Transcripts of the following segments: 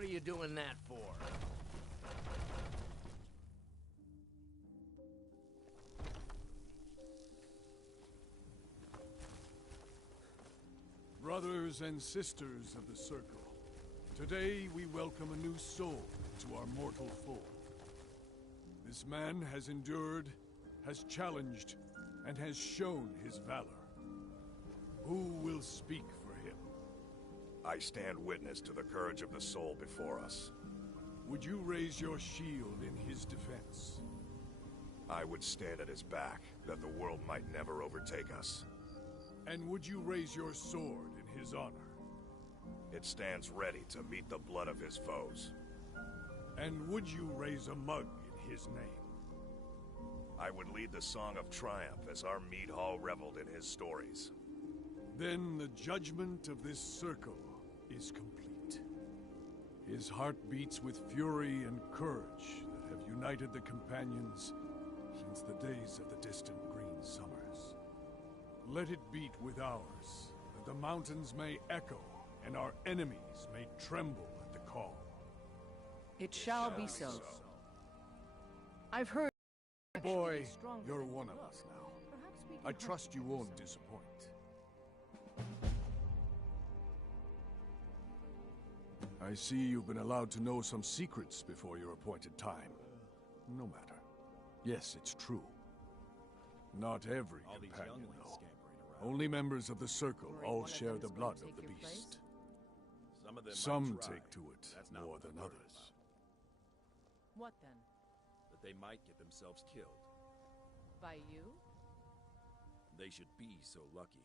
What are you doing that for? Brothers and sisters of the Circle, today we welcome a new soul to our mortal fold. This man has endured, has challenged, and has shown his valor. Who will speak for him? I stand witness to the courage of the soul before us. Would you raise your shield in his defense? I would stand at his back, that the world might never overtake us. And would you raise your sword in his honor? It stands ready to meet the blood of his foes. And would you raise a mug in his name? I would lead the song of triumph as our mead hall reveled in his stories. Then the judgment of this circle is complete. His heart beats with fury and courage that have united the companions since the days of the distant green summers. Let it beat with ours, that the mountains may echo and our enemies may tremble at the call. It shall be so. I've heard. Boy, you're one of us now. I trust you won't disappoint. I see you've been allowed to know some secrets before your appointed time. No matter. Yes, it's true. Not every companion, though. Only members of the Circle all share the blood of the beast. Some take to it more than others. What then? That they might get themselves killed. By you? They should be so lucky.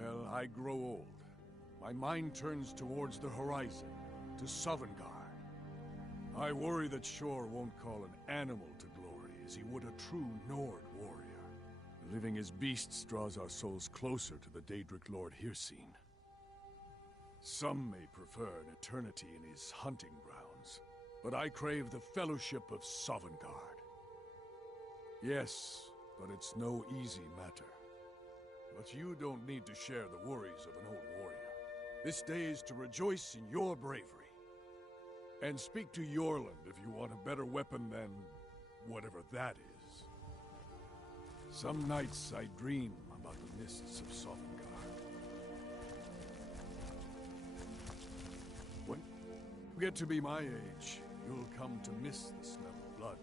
Well, I grow old. My mind turns towards the horizon, to Sovngarde. I worry that Shor won't call an animal to glory as he would a true Nord warrior. Living as beasts draws our souls closer to the Daedric Lord Hircine. Some may prefer an eternity in his hunting grounds, but I crave the fellowship of Sovngarde. Yes, but it's no easy matter. But you don't need to share the worries of an old warrior. This day is to rejoice in your bravery. And speak to Yorland if you want a better weapon than whatever that is. Some nights I dream about the mists of Sovngarde. When you get to be my age, you'll come to miss the smell of blood.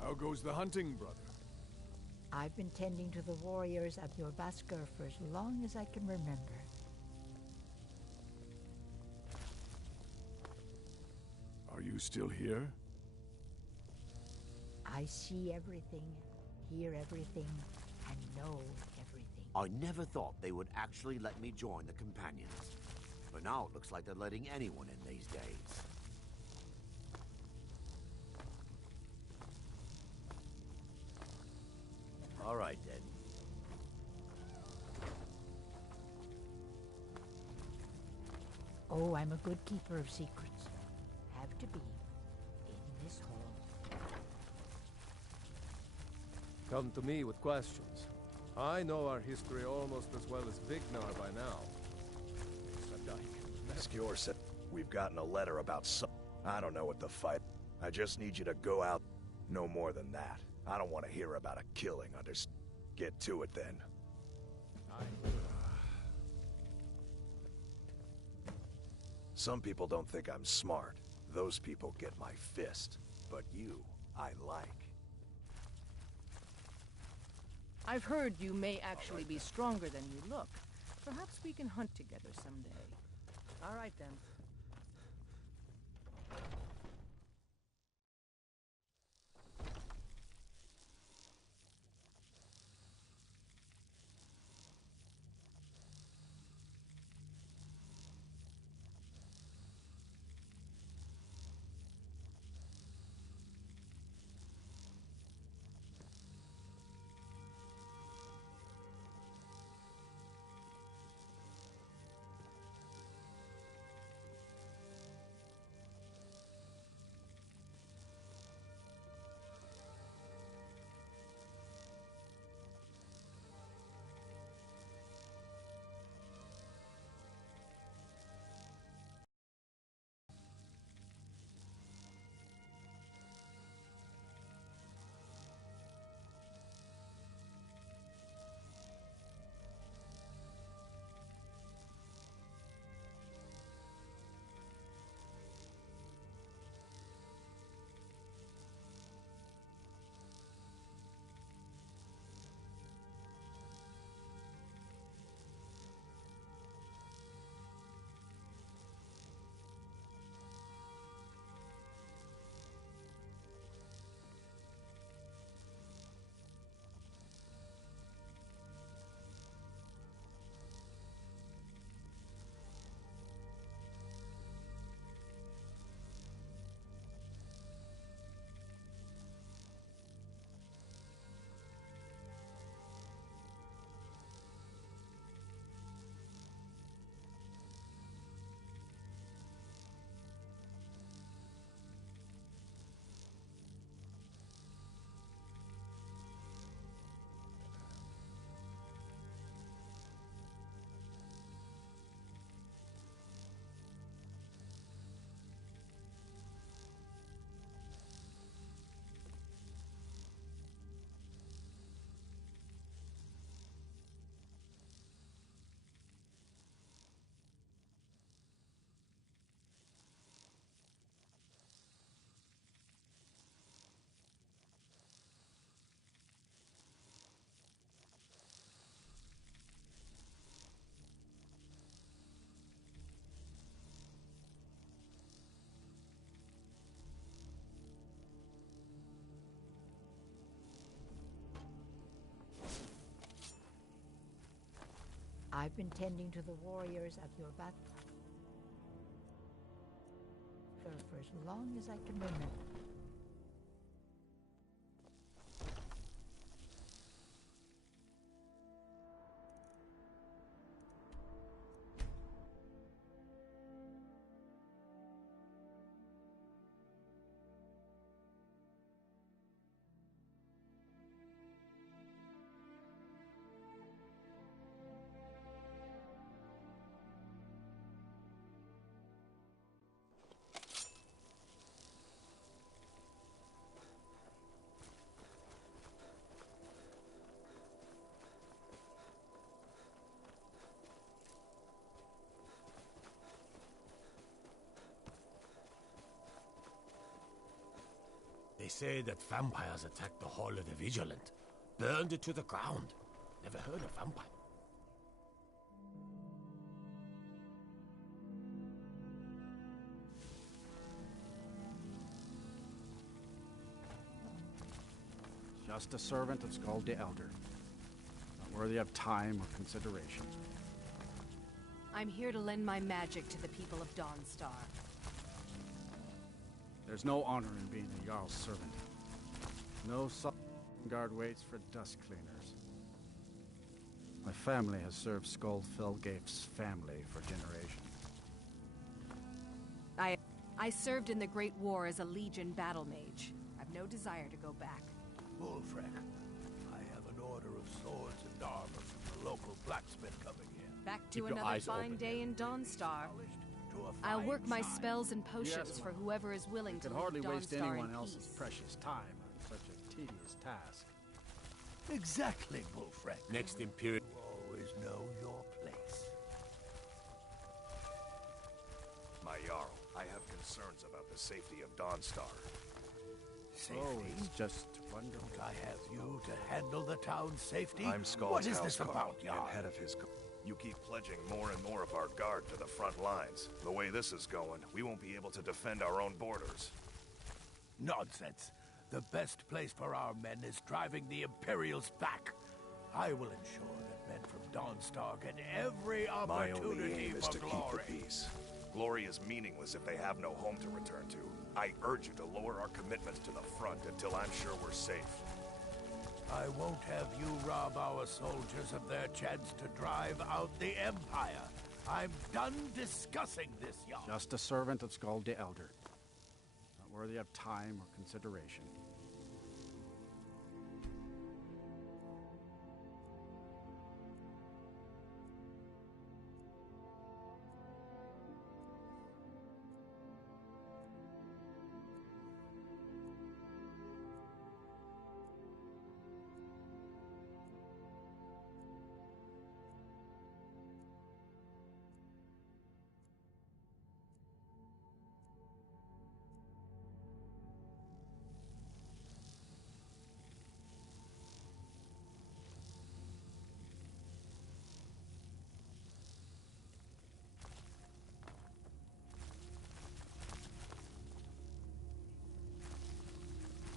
How goes the hunting, brother? I've been tending to the warriors of your Vaskr for as long as I can remember. Are you still here? I see everything, hear everything, and know everything. I never thought they would actually let me join the Companions. But now it looks like they're letting anyone in these days. All right, then. Oh, I'm a good keeper of secrets. Have to be in this hall. Come to me with questions. I know our history almost as well as Vignar by now. Skjor said we've gotten a letter about some... I don't know what the fight... I just need you to go out. No more than that. I don't want to hear about a killing, Get to it, then. Some people don't think I'm smart. Those people get my fist. But you, I like. I've heard you may actually be stronger than you look. Perhaps we can hunt together someday. All right, then. I've been tending to the warriors of your battle for as long as I can remember. They say that vampires attacked the Hall of the Vigilant, burned it to the ground. Never heard of vampire. Just a servant that's called the Elder. Not worthy of time or consideration. I'm here to lend my magic to the people of Dawnstar. There's no honor in being a Jarl's servant. No guard waits for dust cleaners. My family has served Skull Felgate's family for generations. I served in the Great War as a Legion battle mage. I've no desire to go back. Wolfrek, I have an order of swords and armor from the local blacksmith coming in. Back to Keep your another eyes fine open. day in Dawnstar. To a I'll fine work my shine. spells and potions Yes, for ma'am. whoever is willing You to can leave hardly waste Dawnstar anyone in else's peace. precious time on such a tedious task. Exactly, Wolfrek. Next Imperial. You always know your place. My Jarl, I have concerns about the safety of Dawnstar. Safety? Oh, it's just wonderful. Don't I have you to handle the town's safety? I'm Skull's What is this housecarl about, Jarl? and head of his... You keep pledging more and more of our guard to the front lines. The way this is going, we won't be able to defend our own borders. Nonsense. The best place for our men is driving the Imperials back. I will ensure that men from Dawnstar get every My only opportunity aim is for to glory. keep the peace. Glory is meaningless if they have no home to return to. I urge you to lower our commitments to the front until I'm sure we're safe. I won't have you rob our soldiers of their chance to drive out the Empire. I'm done discussing this, Jarl. Just a servant of Skull the Elder. Not worthy of time or consideration.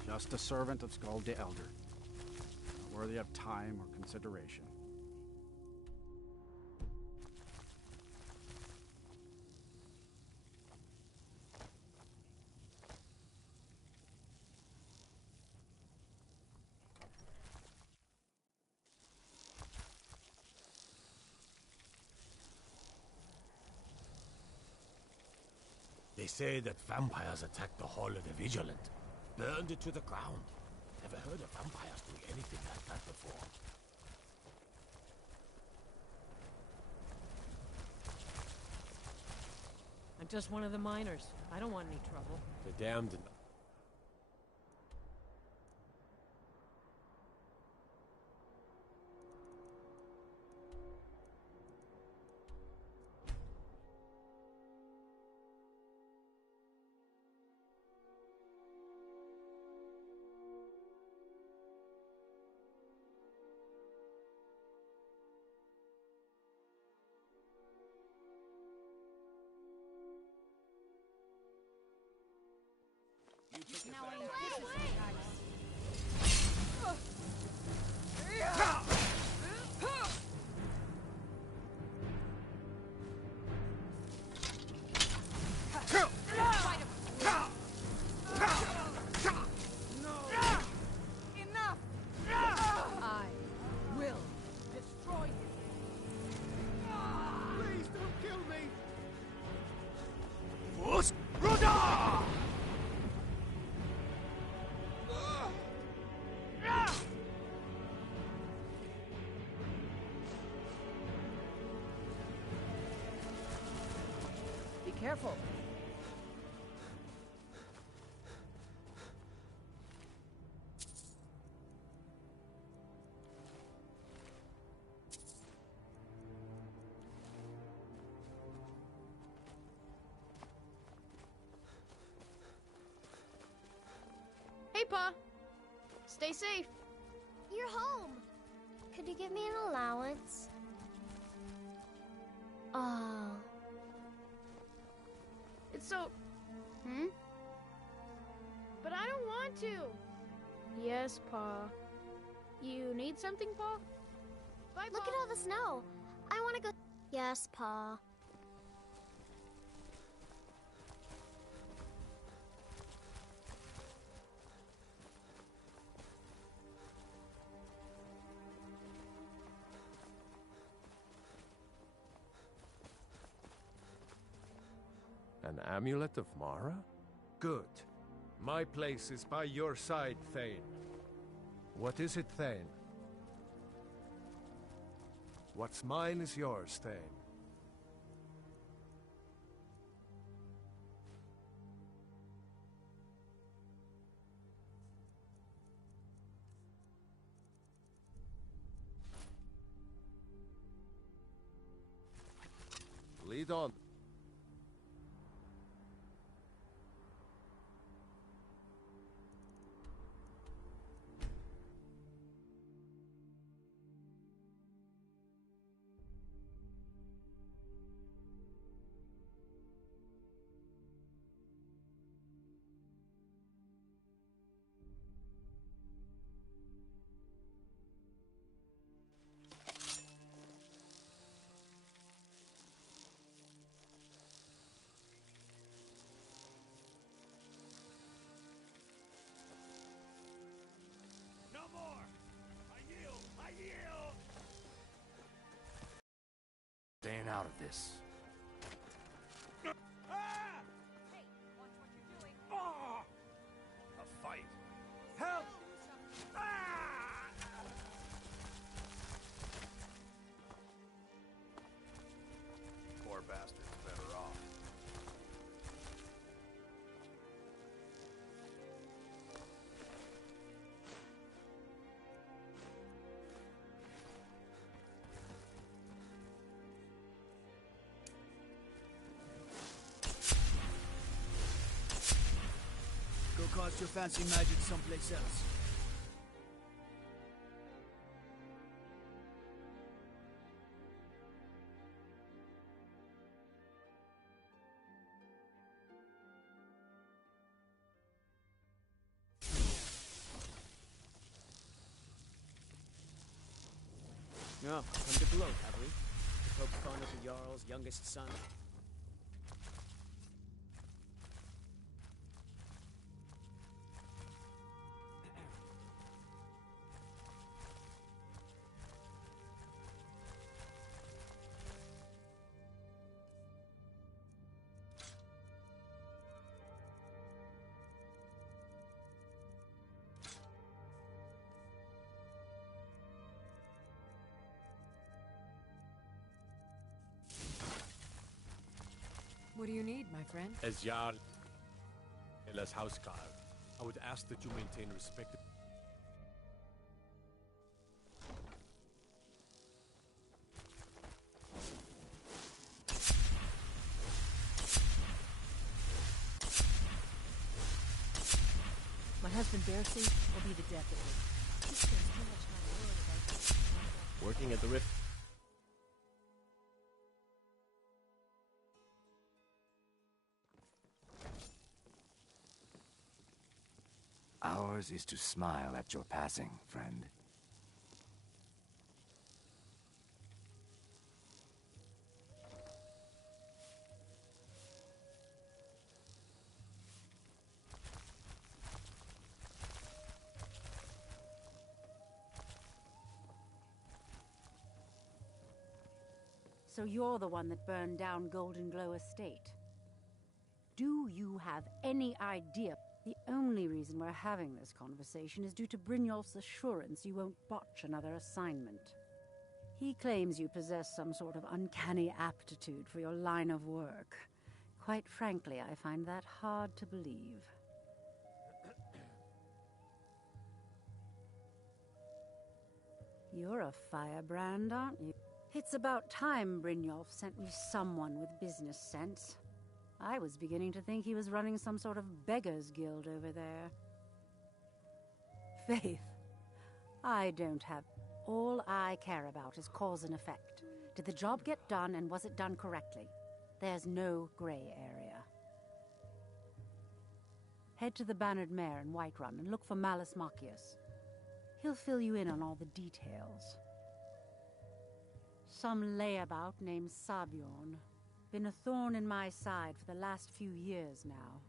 Just a servant of Skull the Elder. Not worthy of time or consideration. They say that vampires attacked the Hall of the Vigilant, burned it to the ground. Never heard of vampires doing anything like that before. I'm just one of the miners. I don't want any trouble. The damned. I will destroy you. Please don't kill me! Be careful. Hey, Pa. Stay safe. You're home. Could you give me an allowance? Oh. It's so... Hmm? But I don't want to. Yes, Pa. You need something, Pa? Bye, Look Pa. at all the snow. I want to go. Yes, Pa. An amulet of Mara? Good. My place is by your side, Thane. What is it, Thane? What's mine is yours, Thane. Lead on. Staying out of this. A fight. Help! Poor bastard's better off. Go cast your fancy magic someplace else. No, come to gloat, have we? The Pope's calling up the Jarl's youngest son. What do you need, my friend? As Jarl and as Housecarl, I would ask that you maintain respect. My husband Bercy will be the deputy. He spends too much time worried about this. Working at the Rift. Ours is to smile at your passing, friend. So you're the one that burned down Golden Glow Estate. Do you have any idea? The only reason we're having this conversation is due to Brynjolf's assurance you won't botch another assignment. He claims you possess some sort of uncanny aptitude for your line of work. Quite frankly, I find that hard to believe. You're a firebrand, aren't you? It's about time Brynjolf sent me someone with business sense. I was beginning to think he was running some sort of beggars guild over there. Faith, I don't have... All I care about is cause and effect. Did the job get done, and was it done correctly? There's no gray area. Head to the Bannered Mare in Whiterun and look for Malus Machius. He'll fill you in on all the details. Some layabout named Sabjorn. Been a thorn in my side for the last few years now.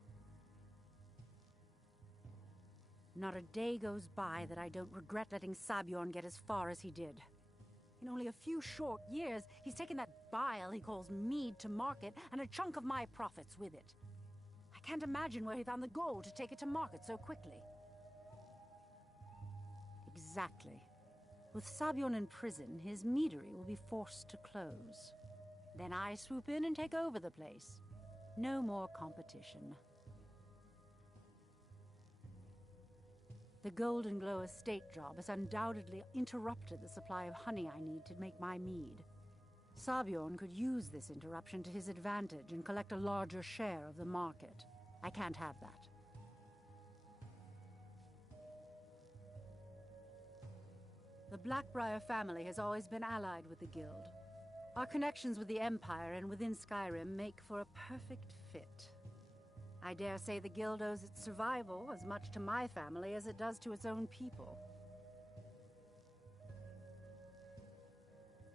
Not a day goes by that I don't regret letting Sabjorn get as far as he did. In only a few short years, he's taken that bile he calls mead to market, and a chunk of my profits with it. I can't imagine where he found the gold to take it to market so quickly. Exactly. With Sabion in prison, his meadery will be forced to close. Then I swoop in and take over the place. No more competition. The Golden Glow estate job has undoubtedly interrupted the supply of honey I need to make my mead. Sabion could use this interruption to his advantage and collect a larger share of the market. I can't have that. The Blackbriar family has always been allied with the Guild. Our connections with the Empire and within Skyrim make for a perfect fit. I dare say the Guild owes its survival as much to my family as it does to its own people.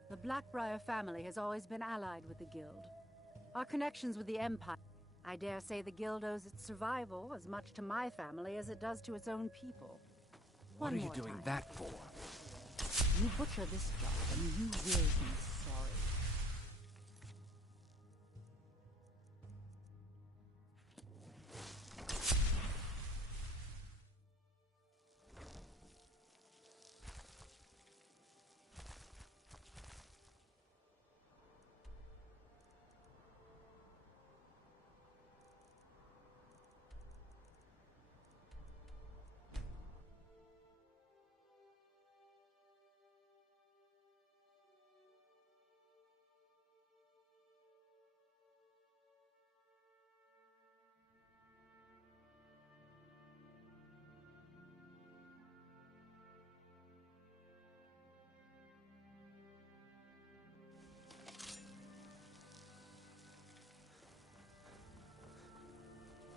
The Blackbriar family has always been allied with the Guild. Our connections with the Empire... I dare say the Guild owes its survival as much to my family as it does to its own people. What are you doing that for? You butcher this job and you will be sorry.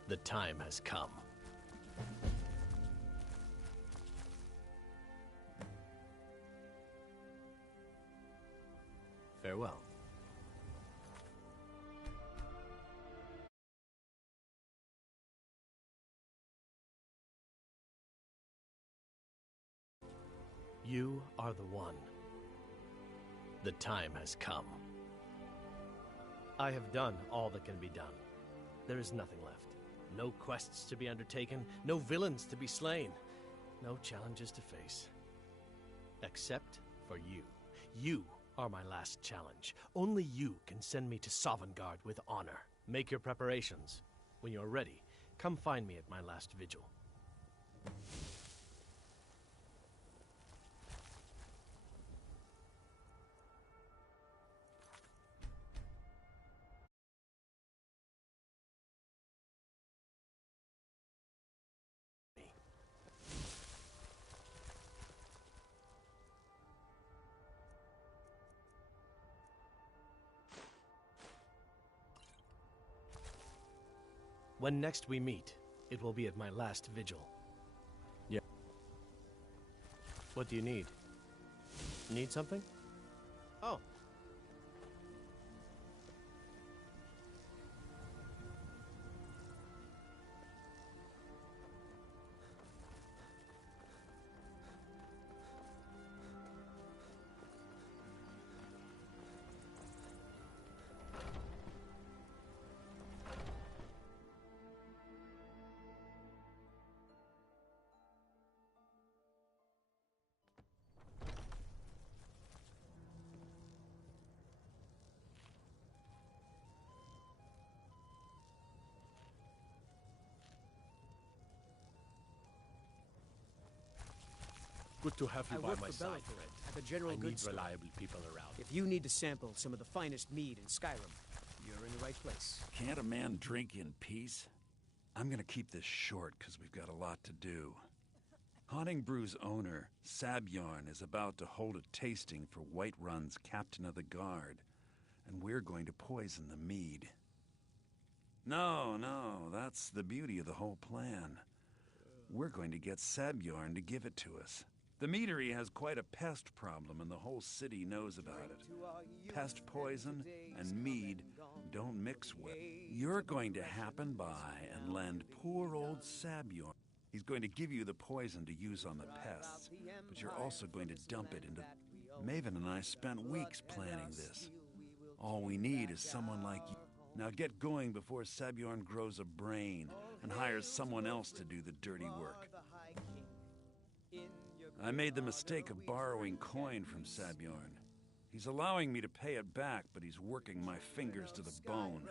The time has come. Farewell. You are the one. The time has come. I have done all that can be done. There is nothing left. No quests to be undertaken, no villains to be slain, no challenges to face. Except for you. You are my last challenge. Only you can send me to Sovngarde with honor. Make your preparations. When you're ready, come find me at my last vigil. When next we meet, it will be at my last vigil. Yeah. What do you need? Need something? Oh. Good to have you I by work my for side, Bellefield friend. at the General I need Goods Store. reliable people around. If you need to sample some of the finest mead in Skyrim, you're in the right place. Can't a man drink in peace? I'm gonna keep this short because we've got a lot to do. Haunting Brew's owner, Sabiorn, is about to hold a tasting for Whiterun's Captain of the Guard, and we're going to poison the mead. No, that's the beauty of the whole plan. We're going to get Sabiorn to give it to us. The meadery has quite a pest problem, and the whole city knows about it. Pest poison and mead don't mix well. You're going to happen by and lend poor old Sabiorn. He's going to give you the poison to use on the pests, but you're also going to dump it into... Maven and I spent weeks planning this. All we need is someone like you. Now get going before Sabjorn grows a brain and hires someone else to do the dirty work. I made the mistake of borrowing coin from Sabjorn. He's allowing me to pay it back, but he's working my fingers to the bone.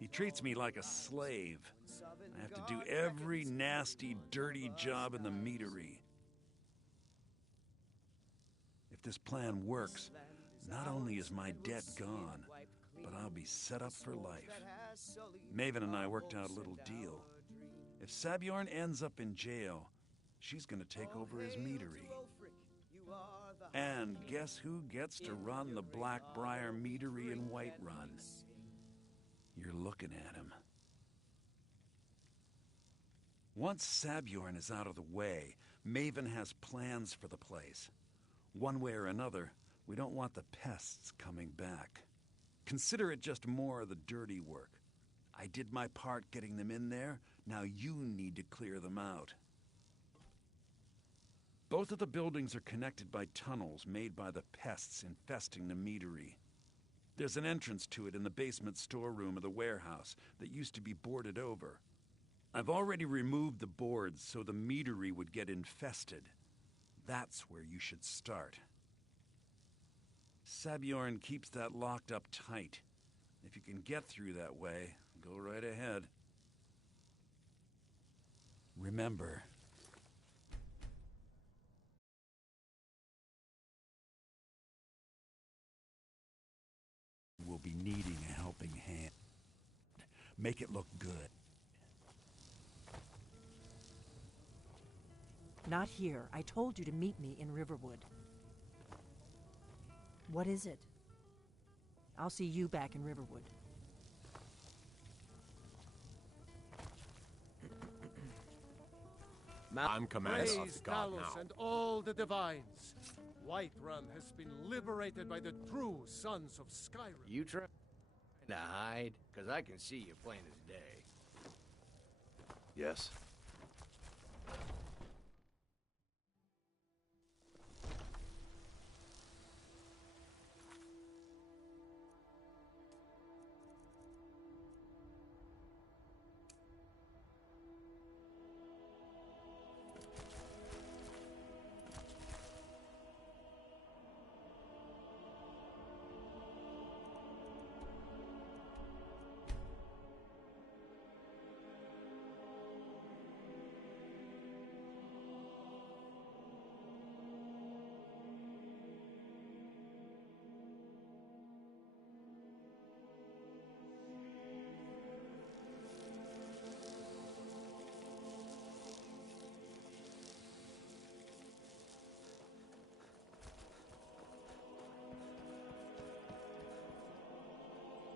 He treats me like a slave. I have to do every nasty, dirty job in the meadery. If this plan works, not only is my debt gone, but I'll be set up for life. Maven and I worked out a little deal. If Sabjorn ends up in jail, she's gonna take over his meadery. And guess who gets to run the Blackbriar meadery in Whiterun? You're looking at him. Once Sabjorn is out of the way, Maven has plans for the place. One way or another, we don't want the pests coming back. Consider it just more of the dirty work. I did my part getting them in there, now you need to clear them out. Both of the buildings are connected by tunnels made by the pests infesting the meadery. There's an entrance to it in the basement storeroom of the warehouse that used to be boarded over. I've already removed the boards so the meadery would get infested. That's where you should start. Sabjorn keeps that locked up tight. If you can get through that way, go right ahead. Remember, we'll be needing a helping hand. Make it look good. Not here. I told you to meet me in Riverwood. What is it? I'll see you back in Riverwood. I'm commander of Praise the guard Talos now. and all the divines. Whiterun has been liberated by the true sons of Skyrim. You trying to hide? Because I can see you plain as day. Yes?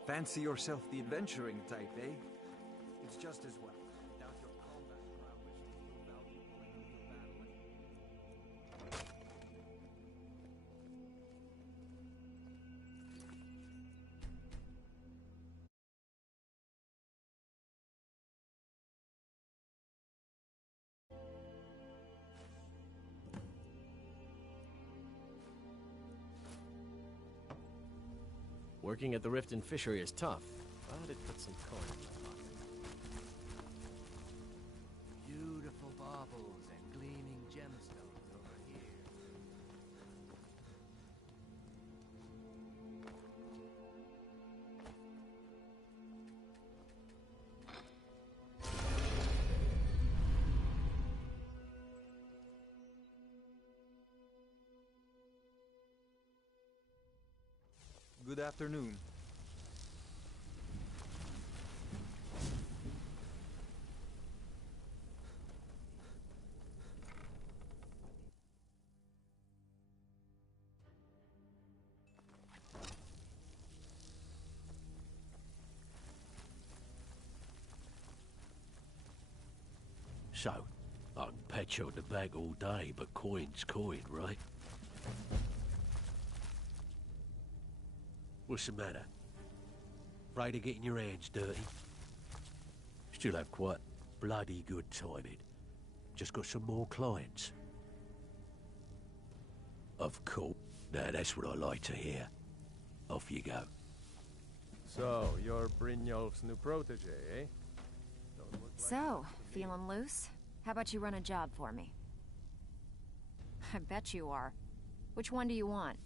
Fancy yourself the adventuring type, eh? It's just as well. Doubt your combat prowess will feel valuable in the battle. Working at the Rift and Fishery is tough, but it puts some coin in my pocket. Beautiful baubles and gleaming gemstones over here. Good afternoon. So, I can patch you on the back all day, but coin's coin, right? What's the matter? Afraid of getting your hands dirty? Still have quite bloody good timing. Just got some more clients. Of course. That's what I like to hear. Off you go. So, you're Brynjolf's new protege, eh? So, feeling loose? How about you run a job for me? I bet you are. Which one do you want?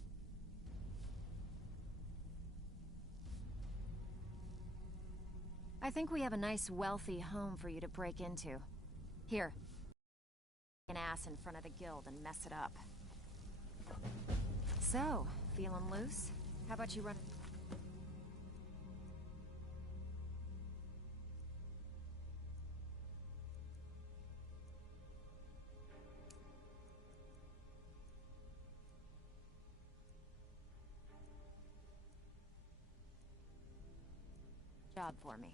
I think we have a nice, wealthy home for you to break into. Here. An ass in front of the guild and mess it up. So, feeling loose? How about you run... job for me.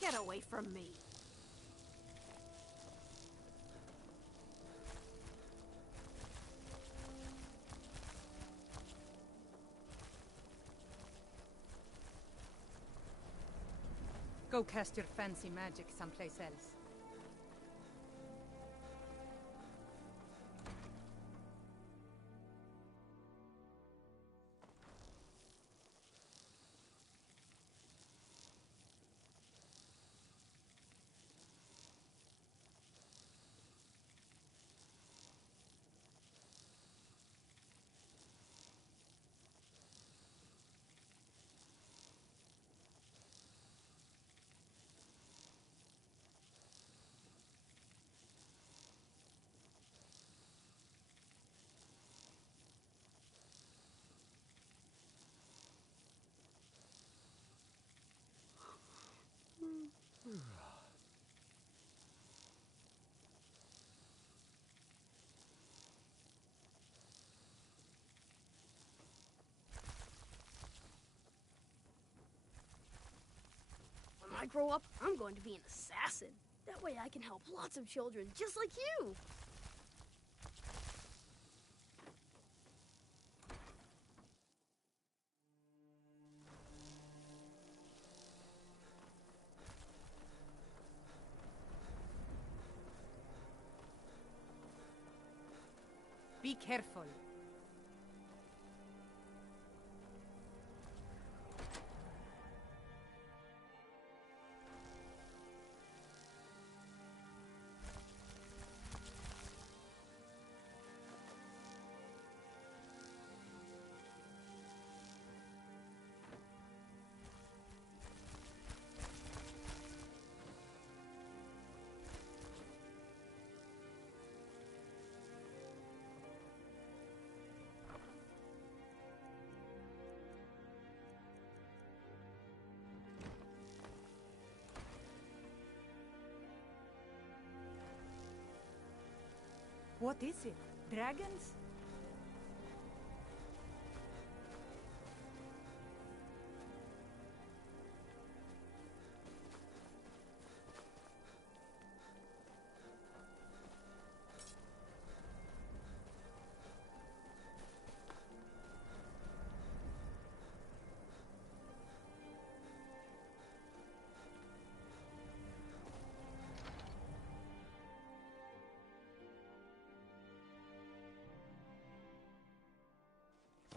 Get away from me. Go cast your fancy magic someplace else. When I grow up, I'm going to be an assassin. That way I can help lots of children just like you. Be careful. What is it? Dragons?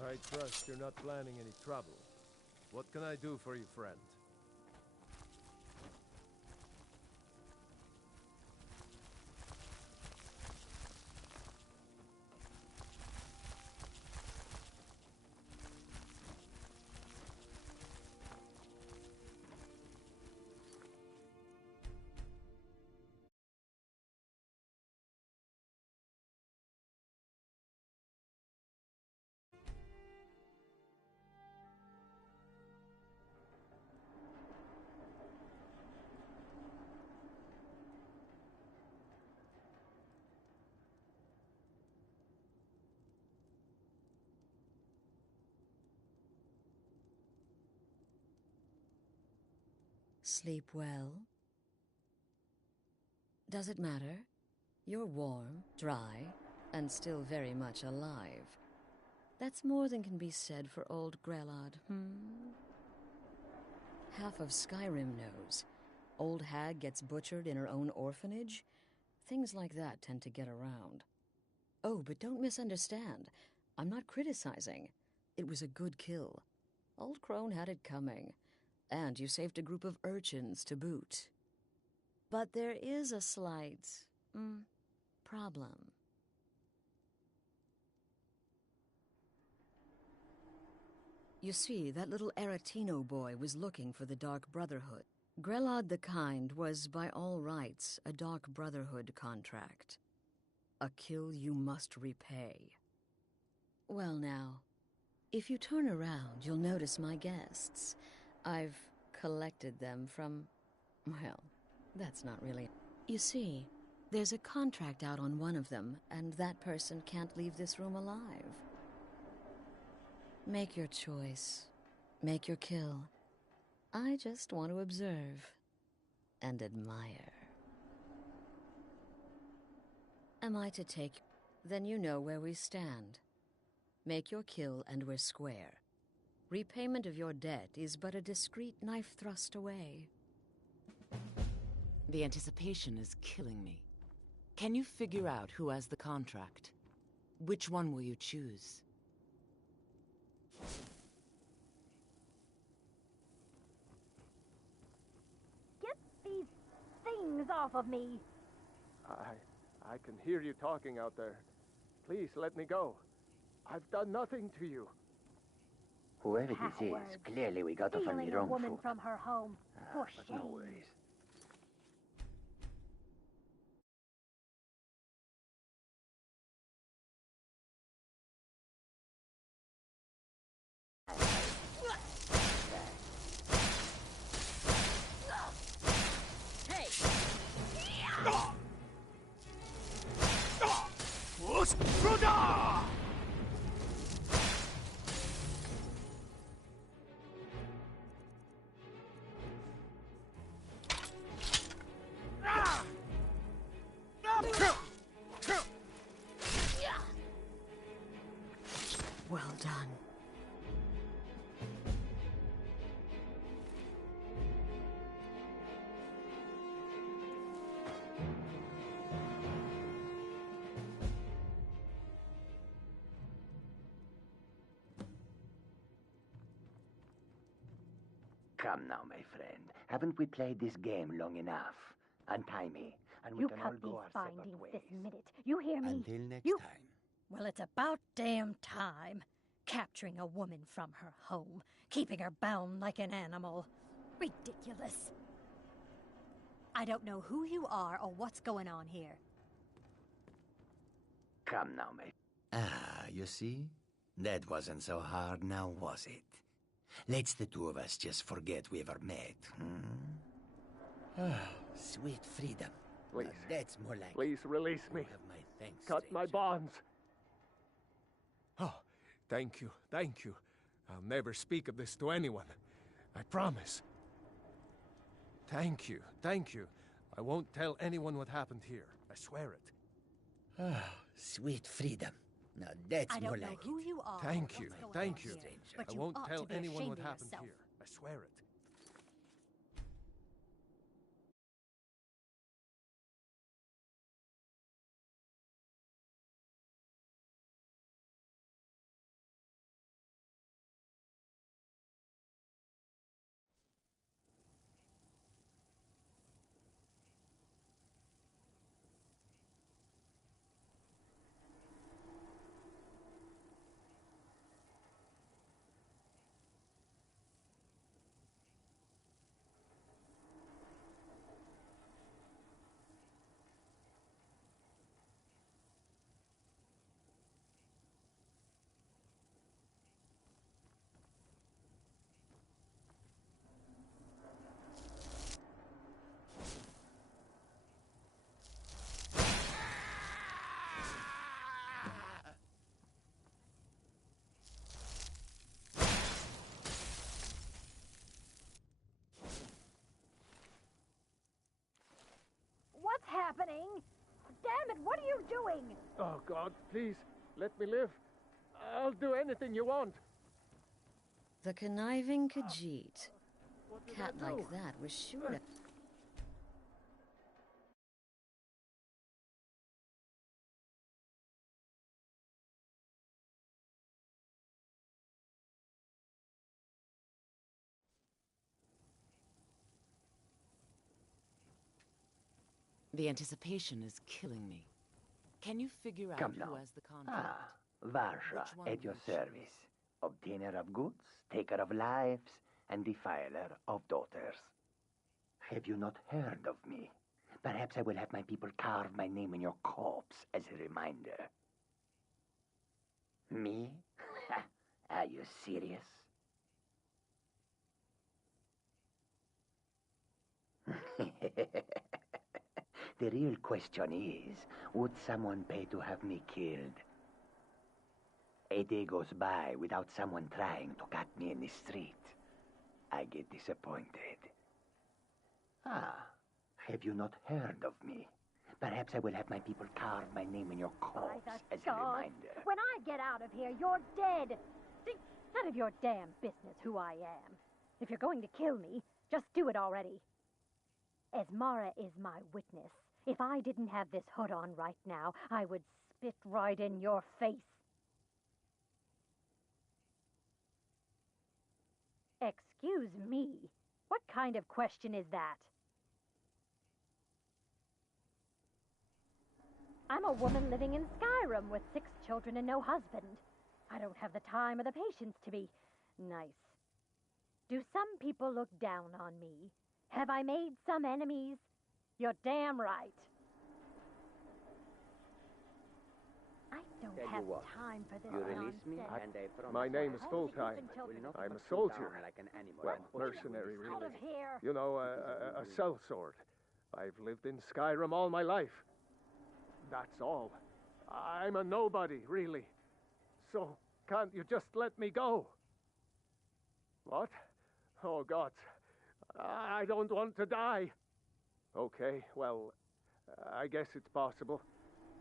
I trust you're not planning any trouble. What can I do for you, friend? Sleep well? Does it matter? You're warm, dry, and still very much alive. That's more than can be said for old Grelod, Half of Skyrim knows. Old hag gets butchered in her own orphanage. Things like that tend to get around. Oh, but don't misunderstand. I'm not criticizing. It was a good kill. Old Crone had it coming. And you saved a group of urchins to boot. But there is a slight, problem. You see, that little Aretino boy was looking for the Dark Brotherhood. Grelod the Kind was, by all rights, a Dark Brotherhood contract. A kill you must repay. Well now, if you turn around, you'll notice my guests. I've collected them from... well, that's not really... You see, there's a contract out on one of them, and that person can't leave this room alive. Make your choice. Make your kill. I just want to observe and admire. Am I to take... Then you know where we stand. Make your kill and we're square. Repayment of your debt is but a discreet knife thrust away. The anticipation is killing me. Can you figure out who has the contract? Which one will you choose? Get these things off of me! I can hear you talking out there. Please let me go. I've done nothing to you. Whoever this is, clearly we got off on the Stealing a wrong woman foot. from her home. For shame. No worries. Hey! Come now, my friend. Haven't we played this game long enough? Untie me, and we You can cut all these go our separate bindings ways. this minute. You hear me? Until next You- time. Well, it's about damn time. Capturing a woman from her home, keeping her bound like an animal. Ridiculous. I don't know who you are or what's going on here. Come now, mate. Ah, you see? That wasn't so hard now, was it? Let's the two of us just forget we ever met, Ah, sweet freedom. Please. Now that's more like Please release me. You have my thanks, Cut my stranger. bonds. Oh, thank you, thank you. I'll never speak of this to anyone. I promise. Thank you, thank you. I won't tell anyone what happened here. I swear it. Ah, sweet freedom. Now that's I more don't know like who it. you are. Thank or you, what's going thank on you. here, but I you won't ought tell to be anyone ashamed what of happened yourself. here. I swear it. What's happening? Damn it, what are you doing? Oh, God, please, let me live. I'll do anything you want. The conniving Khajiit. Cat like that was sure to... The anticipation is killing me. Can you figure out Come who now. has the contract? Varsha, Which one at your will you choose? service. Obtainer of goods, taker of lives, and defiler of daughters. Have you not heard of me? Perhaps I will have my people carve my name in your corpse as a reminder. Me? Are you serious? The real question is, would someone pay to have me killed? A day goes by without someone trying to cut me in the street. I get disappointed. Ah, have you not heard of me? Perhaps I will have my people carve my name in your corpse as a God. reminder. When I get out of here, you're dead. None of your damn business who I am. If you're going to kill me, just do it already. Esmara is my witness. If I didn't have this hood on right now, I would spit right in your face. Excuse me. What kind of question is that? I'm a woman living in Skyrim with 6 children and no husband. I don't have the time or the patience to be nice. Do some people look down on me? Have I made some enemies? You're damn right. I don't Tell have you what, time for this you release me, nonsense. and I promise My name I is will full-time. keep until the I'm a next soldier. down like an animal. Well, and put you mercenary, in really. Out of here. You know, a sellsword. I've lived in Skyrim all my life. That's all. I'm a nobody, really. So, can't you just let me go? What? Oh, God. I don't want to die. Okay, well, I guess it's possible.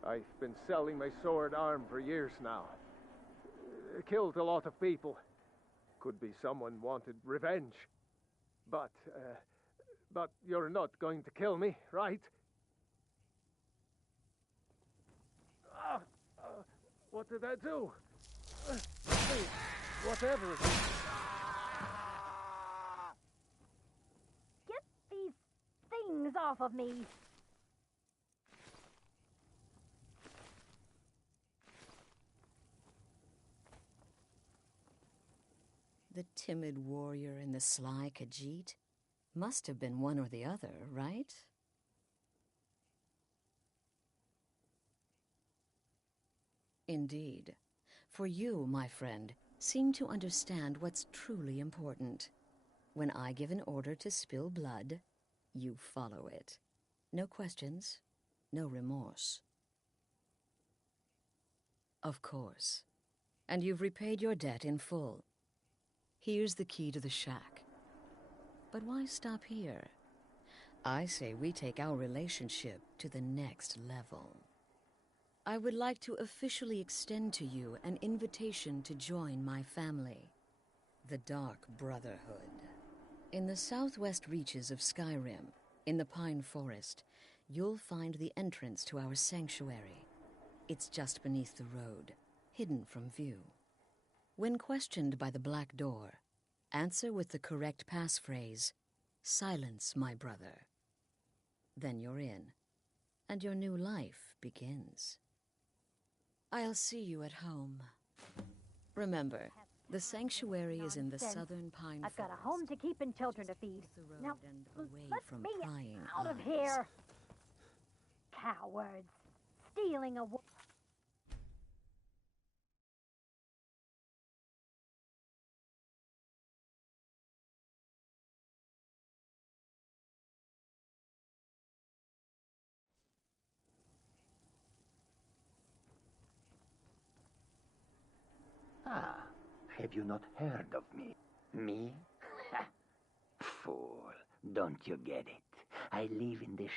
I've been selling my sword arm for years now. Killed a lot of people. Could be someone wanted revenge. But you're not going to kill me, right? What did I do? Hey, whatever it is. off of me! The timid warrior and the sly Khajiit must have been one or the other, right? Indeed. For you, my friend, seem to understand what's truly important. When I give an order to spill blood, you follow it. No questions, no remorse. Of course. And you've repaid your debt in full. Here's the key to the shack. But why stop here? I say we take our relationship to the next level. I would like to officially extend to you an invitation to join my family, the Dark Brotherhood. In the southwest reaches of Skyrim, in the Pine Forest, you'll find the entrance to our sanctuary. It's just beneath the road, hidden from view. When questioned by the Black Door, answer with the correct passphrase, "Silence, my brother." Then you're in, and your new life begins. I'll see you at home. Remember, the sanctuary is in the southern Pine I've got Forest. a home to keep and children to feed. Now, and away let from me prying out of eyes. here! Cowards! Stealing a Ah, have you not heard of me? Me? Fool, don't you get it? I live in the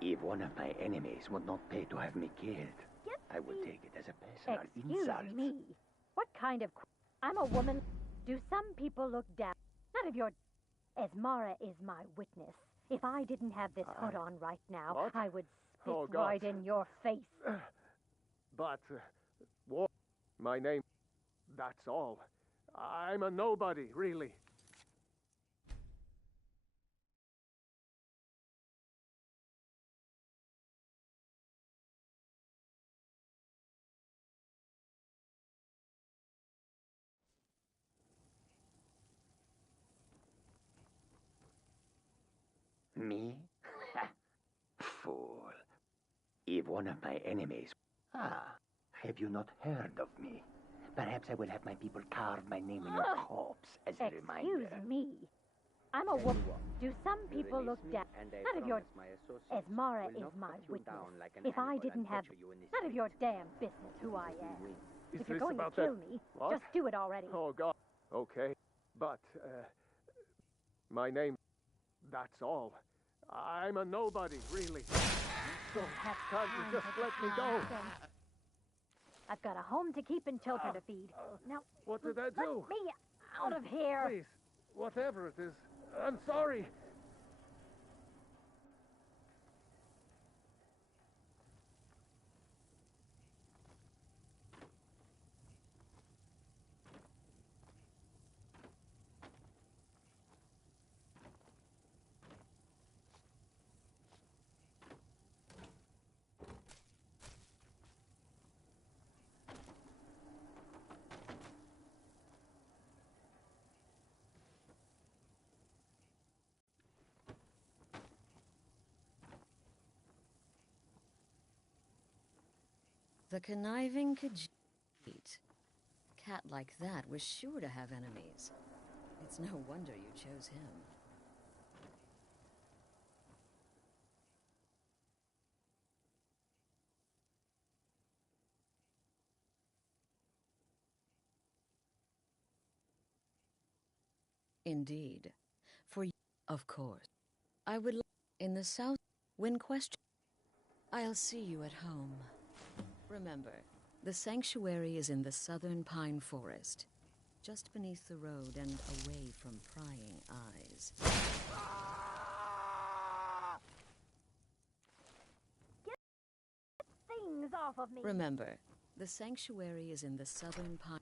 If one of my enemies would not pay to have me killed, I would take it as a personal insult. Excuse me. What kind of... I'm a woman. Do some people look down? None of your... Esmara is my witness. If I didn't have this hood on right now, What? I would spit Oh, God. right in your face. But, what? My name, that's all. I'm a nobody, really. Me? Fool. If one of my enemies... Ah, have you not heard of me? Perhaps I will have my people carve my name in your corpse as a reminder. Excuse me. I'm a woman. Do some people look down? None of your... Esmara is my witness. If I didn't have... None of your damn business who I am. Is If you're this going to about kill that- me, What? just do it already. Oh, God. Okay. But, my name, that's all. I'm a nobody, really. So, can't you just let me go? I've got a home to keep and children to feed. Now, What did I let do? me out of here. Please, whatever it is, I'm sorry. The conniving Khajiit. Cat like that was sure to have enemies. It's no wonder you chose him. Indeed. For you, of course. I would in the south, when question, I'll see you at home. Remember, the sanctuary is in the southern Pine Forest, just beneath the road and away from prying eyes. Get things off of me. Remember, the sanctuary is in the southern Pine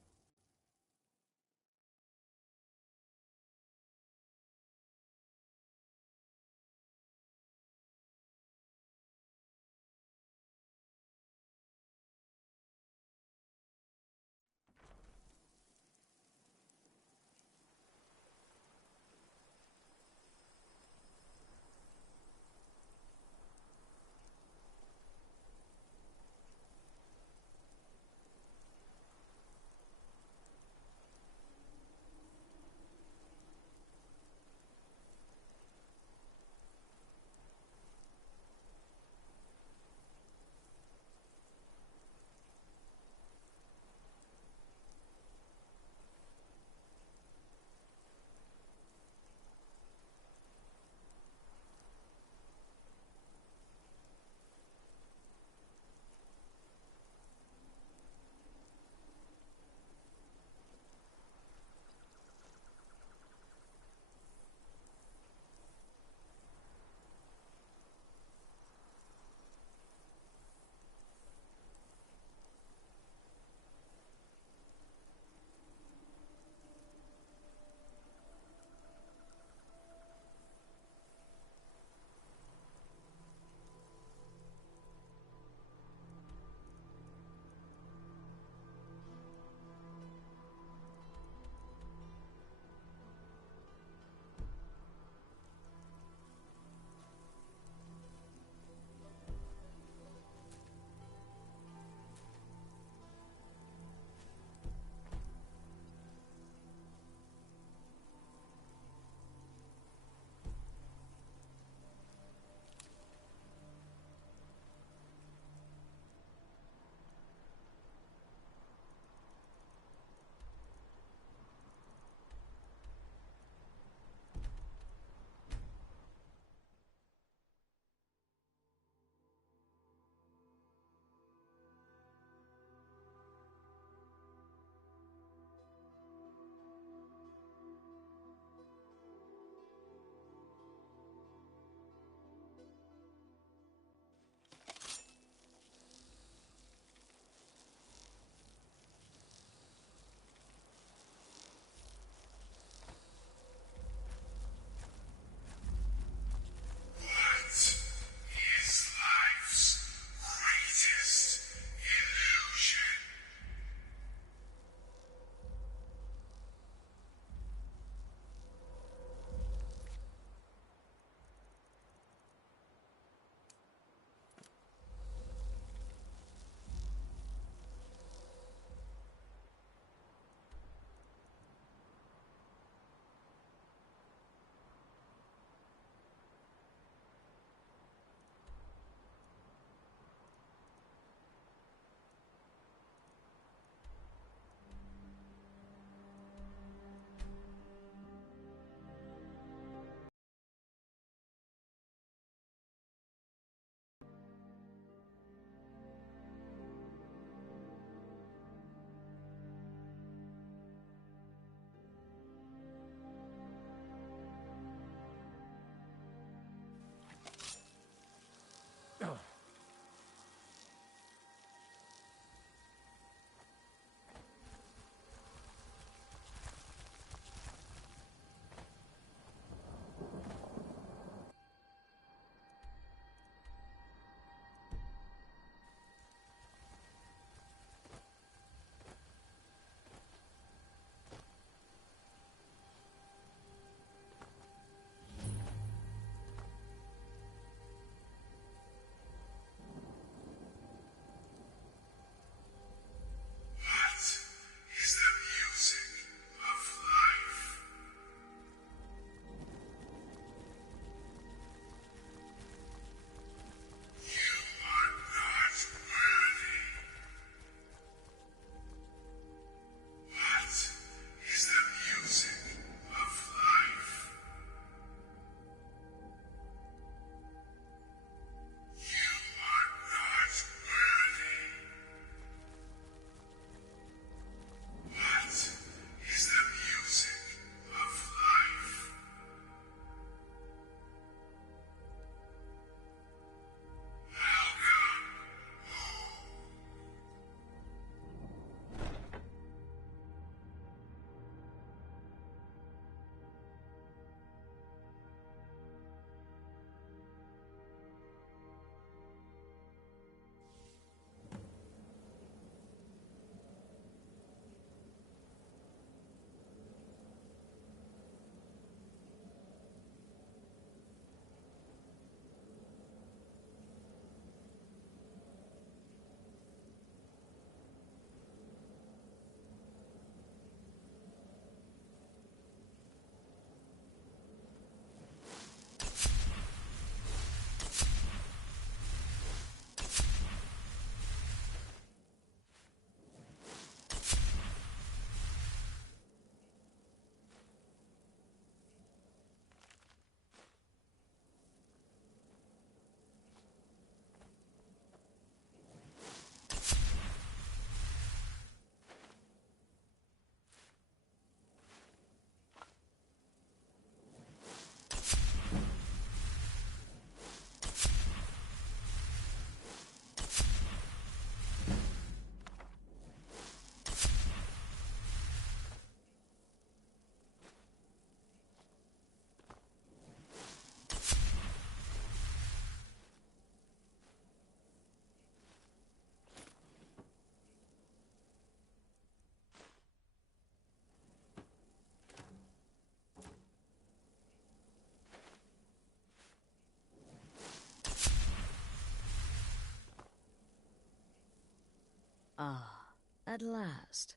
Ah, at last.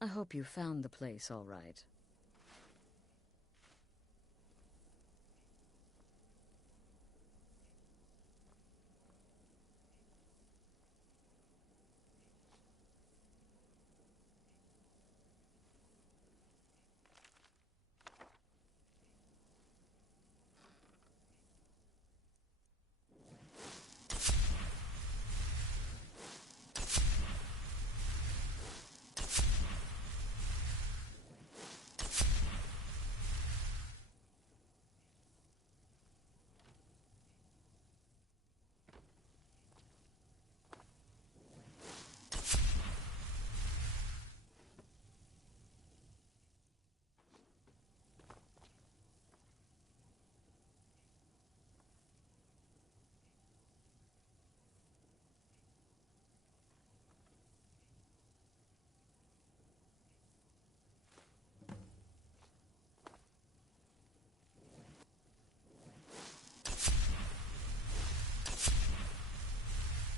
I hope you found the place all right.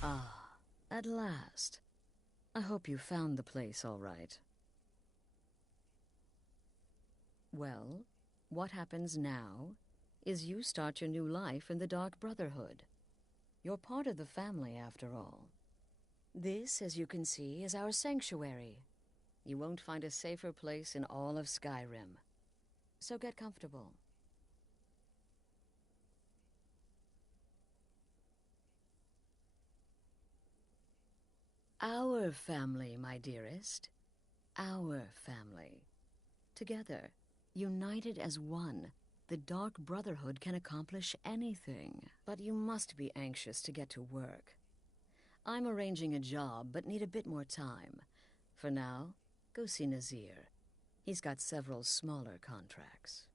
Ah, at last. I hope you found the place all right. Well, what happens now is you start your new life in the Dark Brotherhood. You're part of the family, after all. This, as you can see, is our sanctuary. You won't find a safer place in all of Skyrim. So get comfortable. Our family, my dearest. Our family. Together, united as one, the Dark Brotherhood can accomplish anything. But you must be anxious to get to work. I'm arranging a job, but need a bit more time. For now, go see Nazir. He's got several smaller contracts.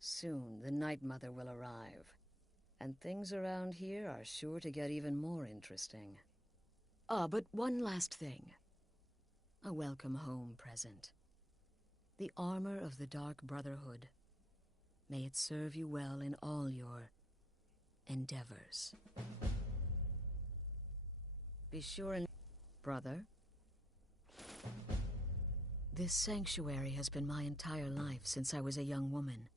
Soon, the Night Mother will arrive. And things around here are sure to get even more interesting. Ah, but one last thing. A welcome home present. The armor of the Dark Brotherhood. May it serve you well in all your endeavors. Be sure and... Brother? This sanctuary has been my entire life since I was a young woman.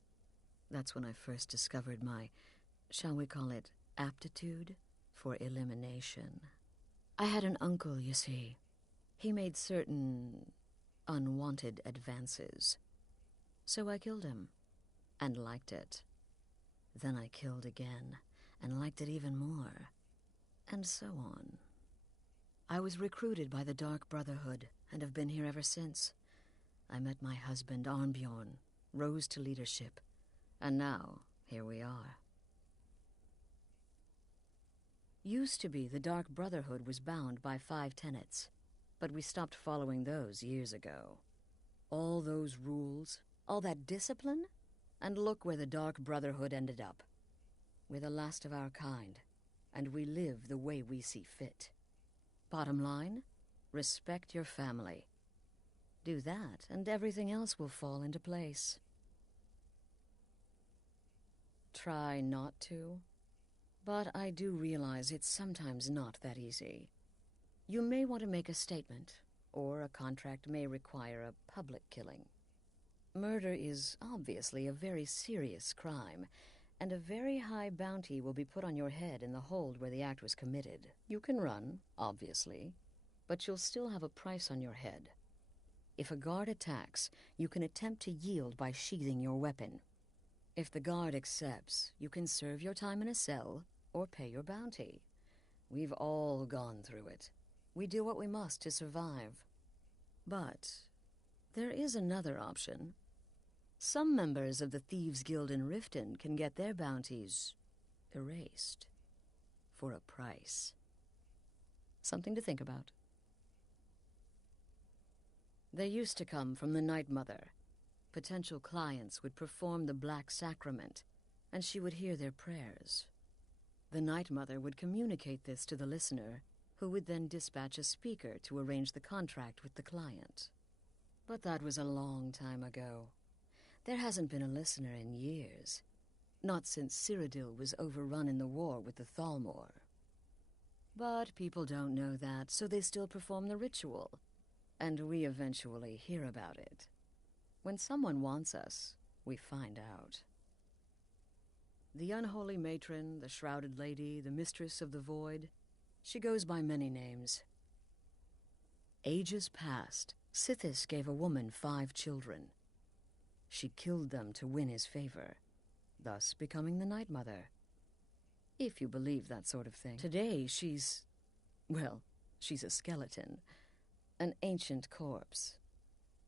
That's when I first discovered my, shall we call it, aptitude for elimination. I had an uncle, you see. He made certain unwanted advances. So I killed him, and liked it. Then I killed again, and liked it even more, and so on. I was recruited by the Dark Brotherhood, and have been here ever since. I met my husband, Arnbjorn, rose to leadership, and now, here we are. Used to be, the Dark Brotherhood was bound by 5 tenets, but we stopped following those years ago. All those rules, all that discipline, and look where the Dark Brotherhood ended up. We're the last of our kind, and we live the way we see fit. Bottom line, respect your family. Do that, and everything else will fall into place. Try not to, but I do realize it's sometimes not that easy. You may want to make a statement, or a contract may require a public killing. Murder is obviously a very serious crime, and a very high bounty will be put on your head in the hold where the act was committed. You can run, obviously, but you'll still have a price on your head. If a guard attacks, you can attempt to yield by sheathing your weapon. If the guard accepts, you can serve your time in a cell or pay your bounty. We've all gone through it. We do what we must to survive. But there is another option. Some members of the Thieves' Guild in Riften can get their bounties erased for a price. Something to think about. They used to come from the Night Mother. Potential clients would perform the Black Sacrament, and she would hear their prayers. The Night Mother would communicate this to the listener, who would then dispatch a speaker to arrange the contract with the client. But that was a long time ago. There hasn't been a listener in years. Not since Cyrodiil was overrun in the war with the Thalmor. But people don't know that, so they still perform the ritual. And we eventually hear about it. When someone wants us, we find out. The unholy matron, the shrouded lady, the mistress of the void, she goes by many names. Ages past, Sithis gave a woman 5 children. She killed them to win his favor, thus becoming the Night Mother. If you believe that sort of thing. Today, she's a skeleton. An ancient corpse.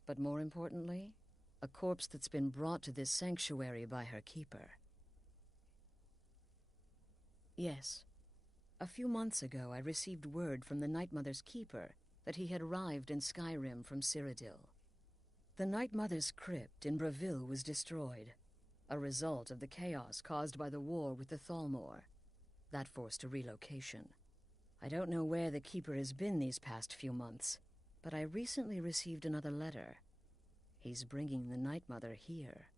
But more importantly, a corpse that's been brought to this sanctuary by her keeper. Yes. A few months ago, I received word from the Night Mother's keeper that he had arrived in Skyrim from Cyrodiil. The Night Mother's crypt in Bravil was destroyed, a result of the chaos caused by the war with the Thalmor. That forced a relocation. I don't know where the keeper has been these past few months, but I recently received another letter. He's bringing the Night Mother here.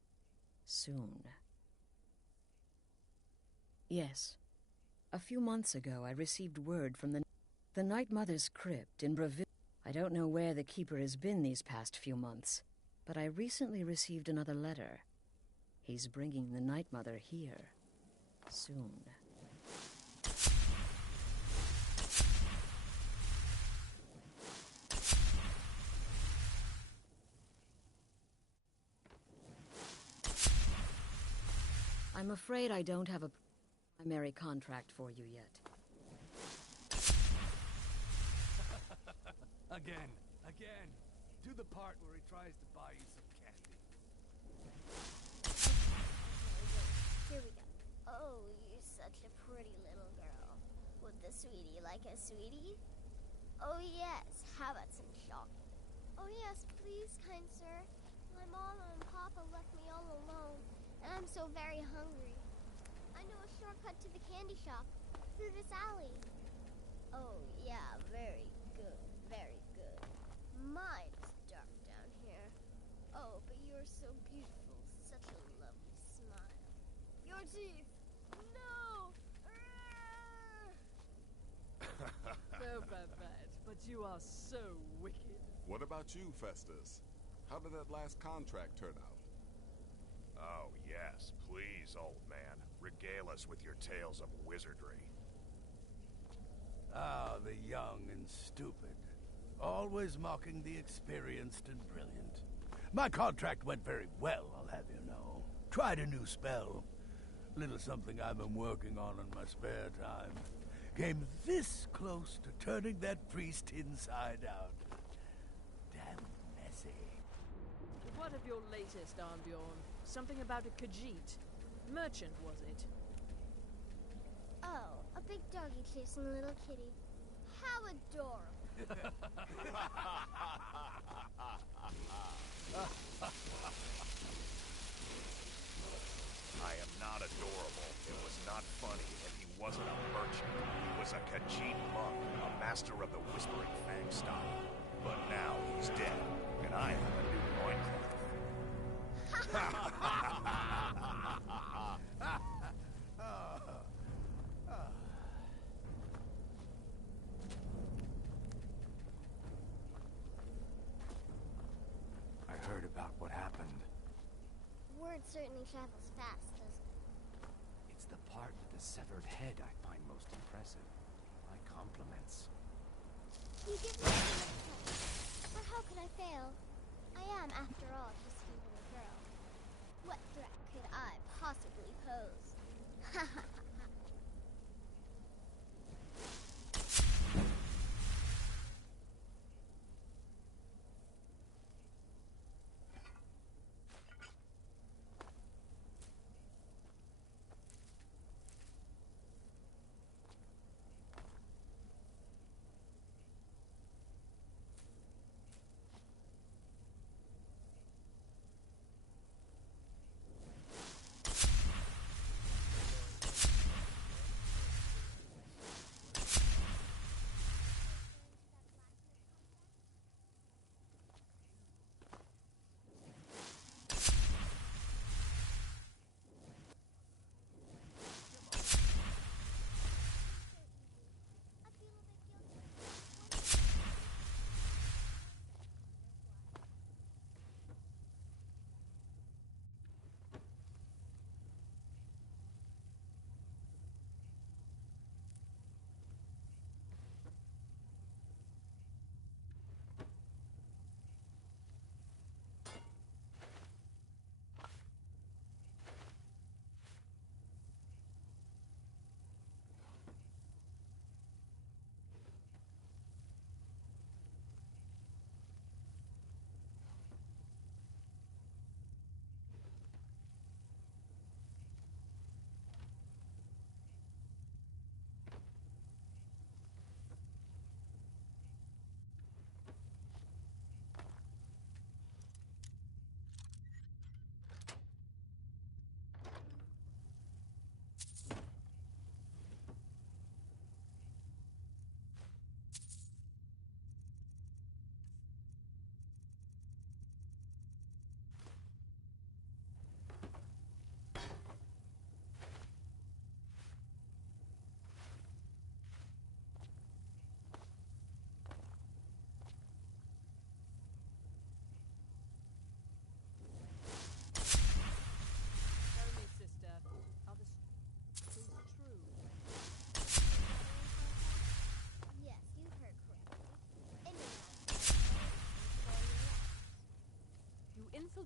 Soon. Yes. A few months ago, I received word from the Night Mother's crypt in Bravil. I don't know where the keeper has been these past few months, but I recently received another letter. He's bringing the Night Mother here. Soon. I'm afraid I don't have a primary contract for you yet. Again. Do the part where he tries to buy you some candy. Here we go. Oh, you're such a pretty little girl. Would the sweetie like a sweetie? Oh yes, how about some chocolate? Oh yes, please, kind sir. My mama and papa left me all alone, and I'm so very hungry. I know a shortcut to the candy shop, through this alley. Oh yeah, very good, very good. My, it's dark down here. Oh, but you're so beautiful, such a lovely smile. Your teeth! No! So bad, but you are so wicked. What about you, Festus? How did that last contract turn out? Oh, yes, please, old man. Regale us with your tales of wizardry. Ah, the young and stupid. Always mocking the experienced and brilliant. My contract went very well, I'll have you know. Tried a new spell. Little something I've been working on in my spare time. Came this close to turning that priest inside out. Damn messy. What of your latest, Armbjorn? Something about a Khajiit. Merchant, was it? Oh, a big doggy chasing a little kitty. How adorable. I am not adorable. It was not funny, and he wasn't a merchant. He was a Khajiit monk, a master of the Whispering Fang style. But now he's dead, and I have a new loincloth. I heard about what happened. Word certainly travels fast, doesn't it? It's the part with the severed head I find most impressive. My compliments. You give me so much credit. But how could I fail? I am, after all, just a little girl. What threat could I possibly pose? Ha ha ha.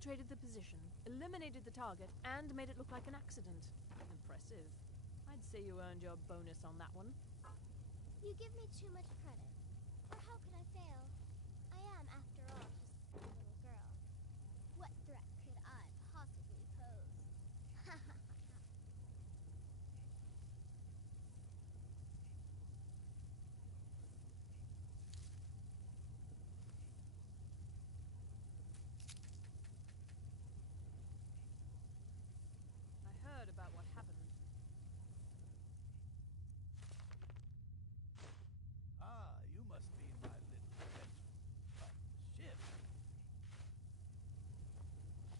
infiltrated the position, eliminated the target, and made it look like an accident. Impressive. I'd say you earned your bonus on that one. You give me too much credit. Or how could I fail? I am, after all, just a little girl. What threat could I possibly pose? I heard about what happened. Ah, you must be my little friend on the ship.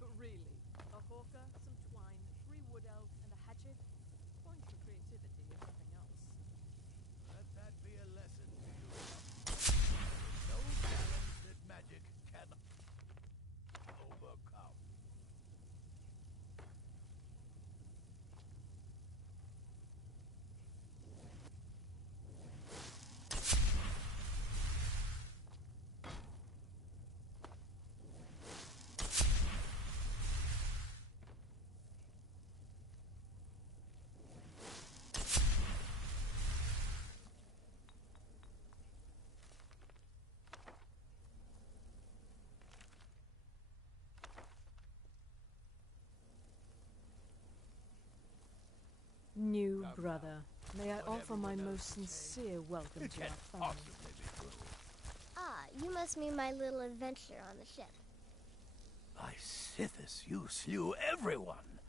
But really, a hawker, some twine, 3 wood elves, and a hatchet? Points for creativity, if nothing else. Let that be a lesson to you. No challenge that magic cannot overcome. New brother, may I offer my most sincere welcome to our family. Ah, you must mean my little adventure on the ship. By Sithis, you slew everyone.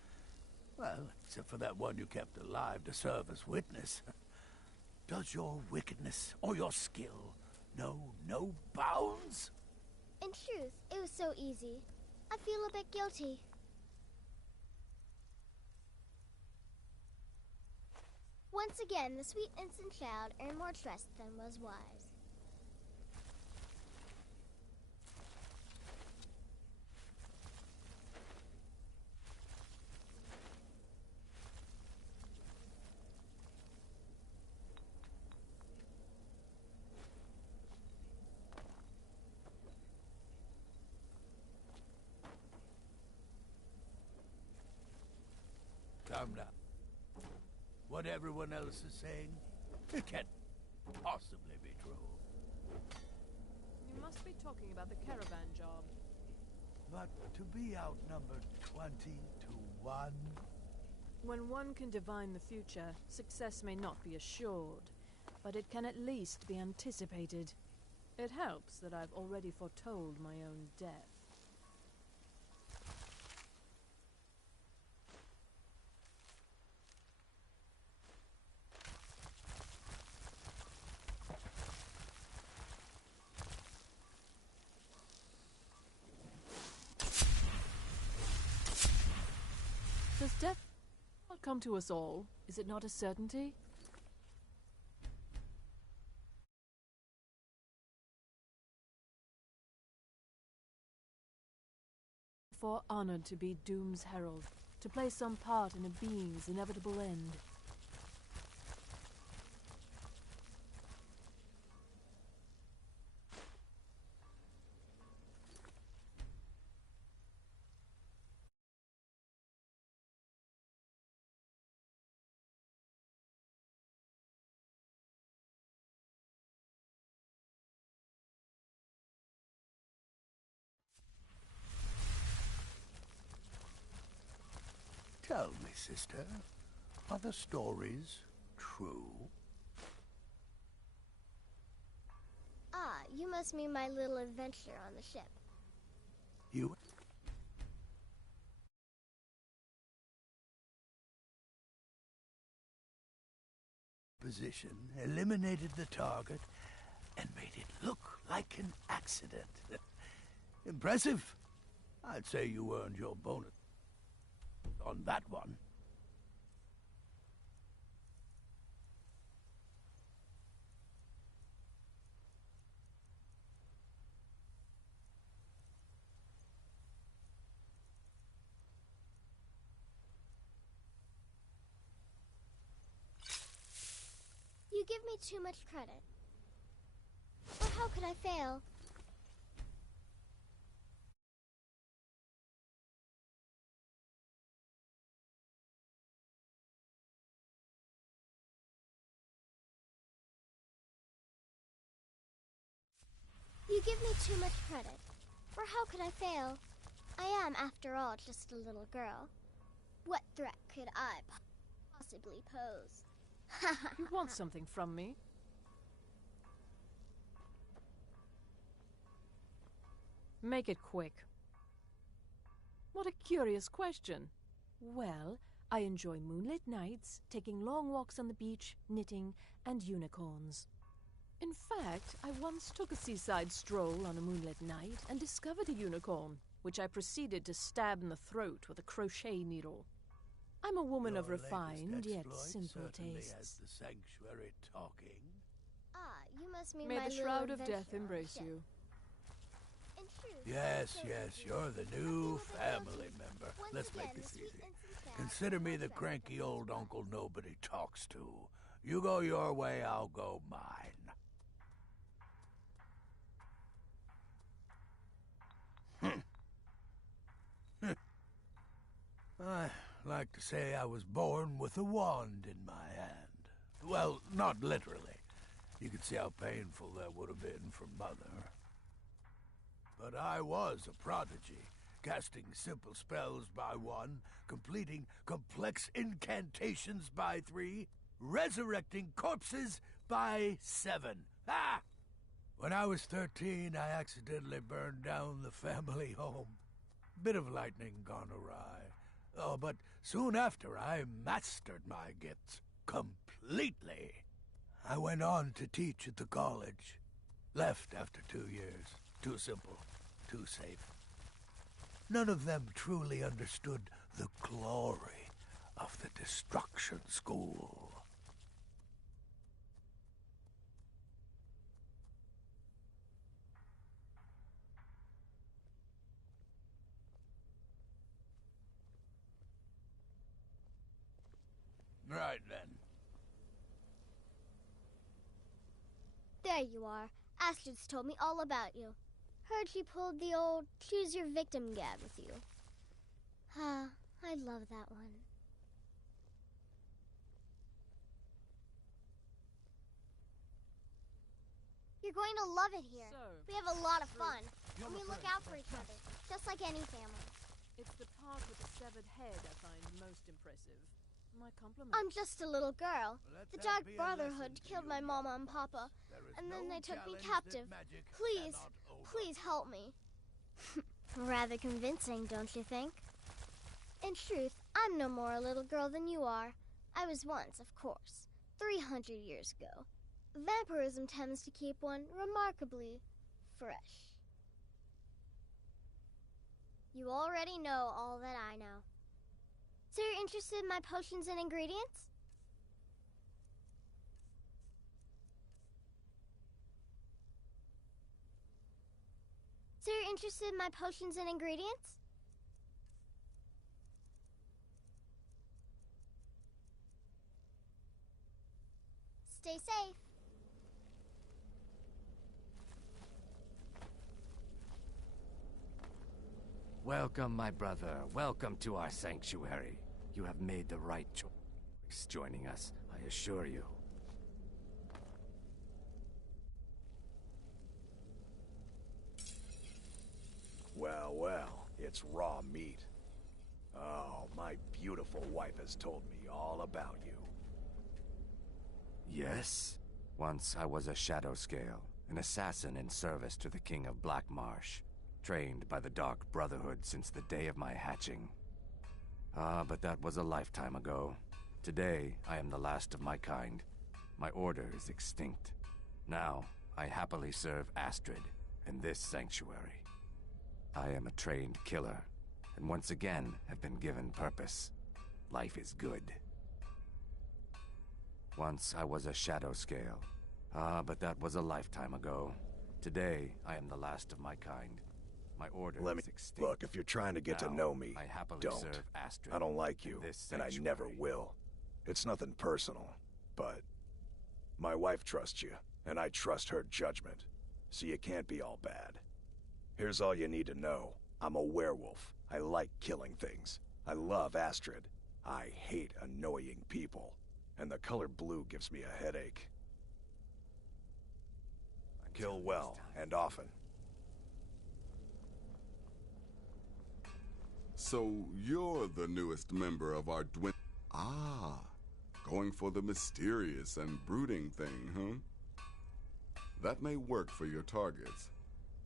Well, except for that one you kept alive to serve as witness. Does your wickedness or your skill know no bounds? In truth, it was so easy. I feel a bit guilty. Once again, the sweet innocent child earned more trust than was wise. Come now. What everyone else is saying, it can't possibly be true. You must be talking about the caravan job. But to be outnumbered 20 to 1... When one can divine the future, success may not be assured, but it can at least be anticipated. It helps that I've already foretold my own death. Does death not come to us all? Is it not a certainty? For honored to be Doom's herald, to play some part in a being's inevitable end. Tell me, sister, are the stories true? Ah, you must mean my little adventure on the ship. You... position, eliminated the target, and made it look like an accident. Impressive. I'd say you earned your bonus on that one. You give me too much credit. Or how could I fail? give me too much credit. For how could I fail? I am, after all, just a little girl. What threat could I possibly pose? You want something from me? Make it quick. What a curious question. Well, I enjoy moonlit nights, taking long walks on the beach, knitting, and unicorns. In fact, I once took a seaside stroll on a moonlit night and discovered a unicorn, which I proceeded to stab in the throat with a crochet needle. I'm a woman of refined yet simple tastes. Has the sanctuary talking. Ah, you must mean May my the shroud of little death adventure. embrace you. In truth, Yes, so yes, easy. you're the new family member. Let's make this easy. Consider me the cranky old uncle nobody talks to. You go your way, I'll go mine. I like to say I was born with a wand in my hand. Well, not literally. You can see how painful that would have been for Mother. But I was a prodigy, casting simple spells by 1, completing complex incantations by 3, resurrecting corpses by 7. Ah! When I was 13, I accidentally burned down the family home. Bit of lightning gone awry. Oh, but soon after, I mastered my gifts completely. I went on to teach at the college. Left after 2 years. Too simple, too safe. None of them truly understood the glory of the Destruction School. Right then. There you are. Astrid's told me all about you. Heard she pulled the old choose your victim gag with you. Ah, I love that one. You're going to love it here. We have a lot of fun. And we look out for each other, just like any family. It's the part with the severed head I find most impressive. My compliments. I'm just a little girl. The Dark Brotherhood killed my mama and papa, and then they took me captive. Please, please help me. Rather convincing, don't you think? In truth, I'm no more a little girl than you are. I was once, of course, 300 years ago. Vampirism tends to keep one remarkably fresh. You already know all that I know. So you're interested in my potions and ingredients? So you're interested in my potions and ingredients? Stay safe. Welcome, my brother. Welcome to our sanctuary. You have made the right choice joining us, I assure you. Well, well, it's raw meat. Oh, my beautiful wife has told me all about you. Yes? Once I was a Shadow Scale, an assassin in service to the King of Black Marsh, trained by the Dark Brotherhood since the day of my hatching. Ah, but that was a lifetime ago. Today, I am the last of my kind. My order is extinct. Now, I happily serve Astrid in this sanctuary. I am a trained killer, and once again have been given purpose. Life is good. Once I was a Shadow Scale. Ah, but that was a lifetime ago. Today, I am the last of my kind. My order is extinct. Look, if you're trying to get to know me, I happily don't. serve Astrid I don't like you, in this and I never will. It's nothing personal, but my wife trusts you, and I trust her judgment, so you can't be all bad. Here's all you need to know. I'm a werewolf. I like killing things. I love Astrid. I hate annoying people, and the color blue gives me a headache. Kill well, and often. So you're the newest member of our Ah, going for the mysterious and brooding thing, huh? That may work for your targets,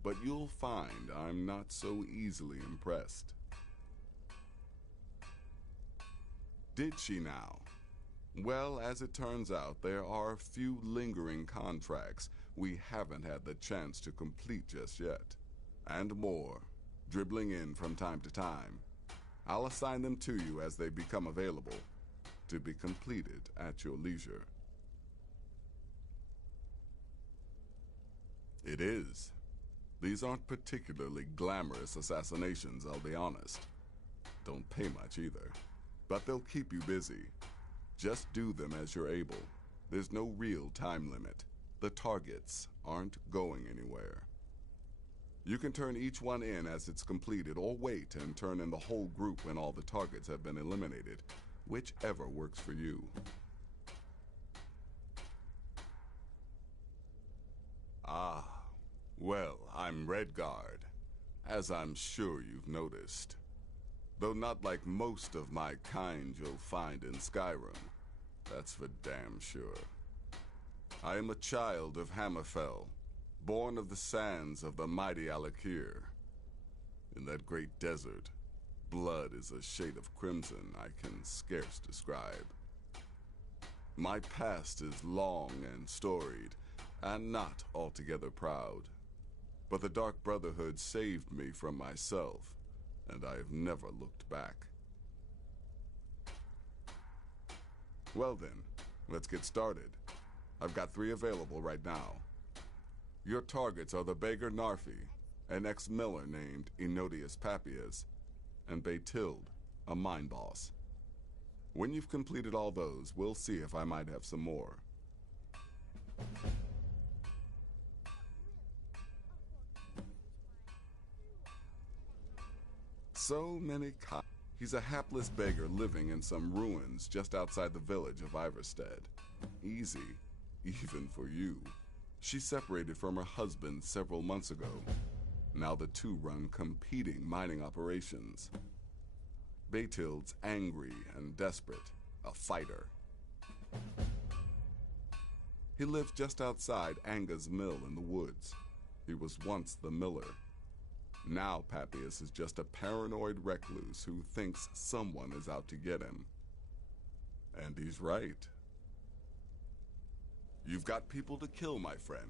but you'll find I'm not so easily impressed. Did she now? Well, as it turns out, there are a few lingering contracts we haven't had the chance to complete just yet. And more, dribbling in from time to time. I'll assign them to you as they become available, to be completed at your leisure. It is. These aren't particularly glamorous assassinations, I'll be honest. Don't pay much either, but they'll keep you busy. Just do them as you're able. There's no real time limit. The targets aren't going anywhere. You can turn each one in as it's completed, or wait and turn in the whole group when all the targets have been eliminated, whichever works for you. Ah, well, I'm Redguard, as I'm sure you've noticed. Though not like most of my kind you'll find in Skyrim, that's for damn sure. I am a child of Hammerfell, born of the sands of the mighty Alakir. In that great desert, blood is a shade of crimson I can scarce describe. My past is long and storied, and not altogether proud. But the Dark Brotherhood saved me from myself, and I have never looked back. Well then, let's get started. I've got 3 available right now. Your targets are the beggar Narfi, an ex-miller named Enodius Papias, and Baytild, a mine boss. When you've completed all those, we'll see if I might have some more. So many He's a hapless beggar living in some ruins just outside the village of Iverstead. Easy, even for you. She separated from her husband several months ago. Now the two run competing mining operations. Baytild's angry and desperate, a fighter. He lives just outside Anga's mill in the woods. He was once the miller. Now Papias is just a paranoid recluse who thinks someone is out to get him. And he's right. You've got people to kill, my friend.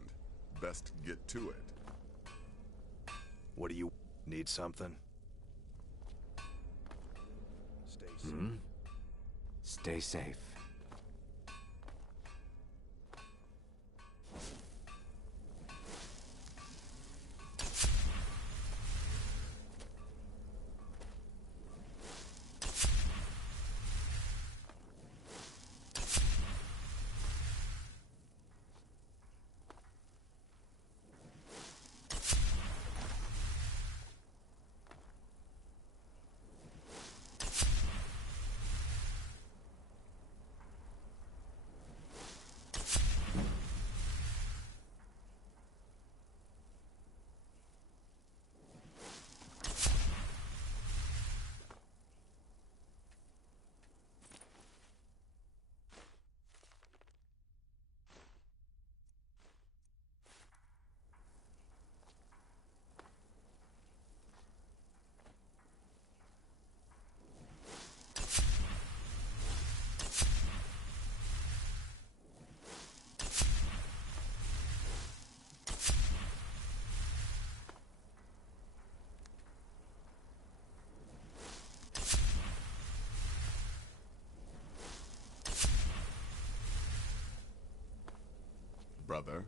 Best get to it. What do you need? Something? Stay safe. Stay safe. Brother.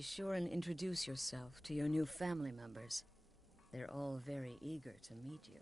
Be sure and introduce yourself to your new family members. They're all very eager to meet you.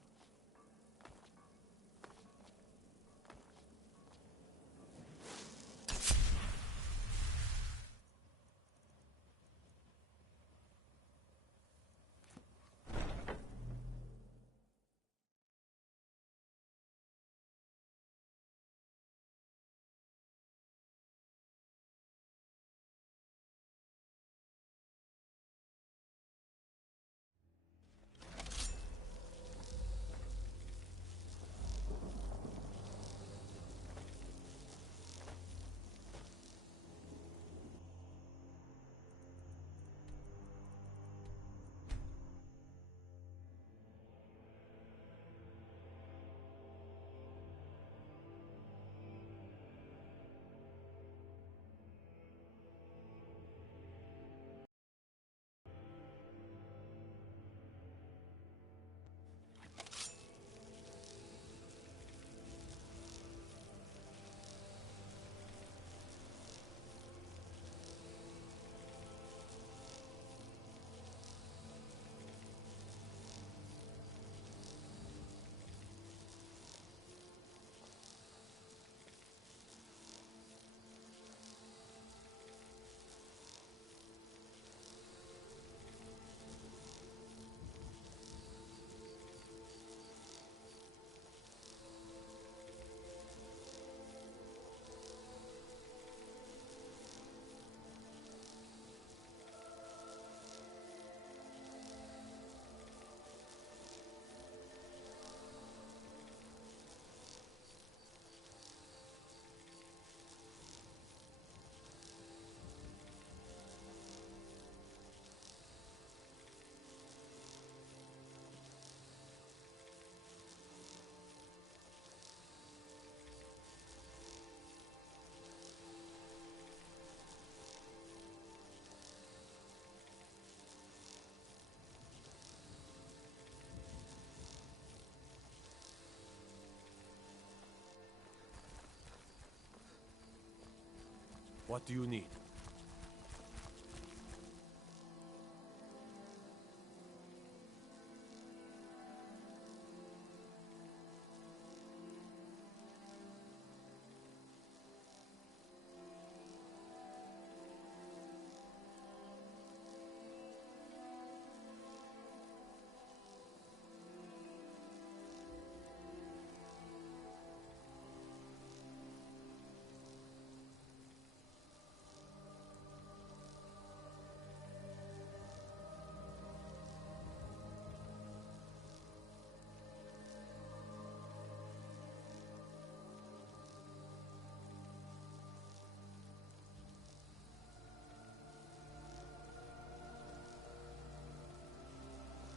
What do you need?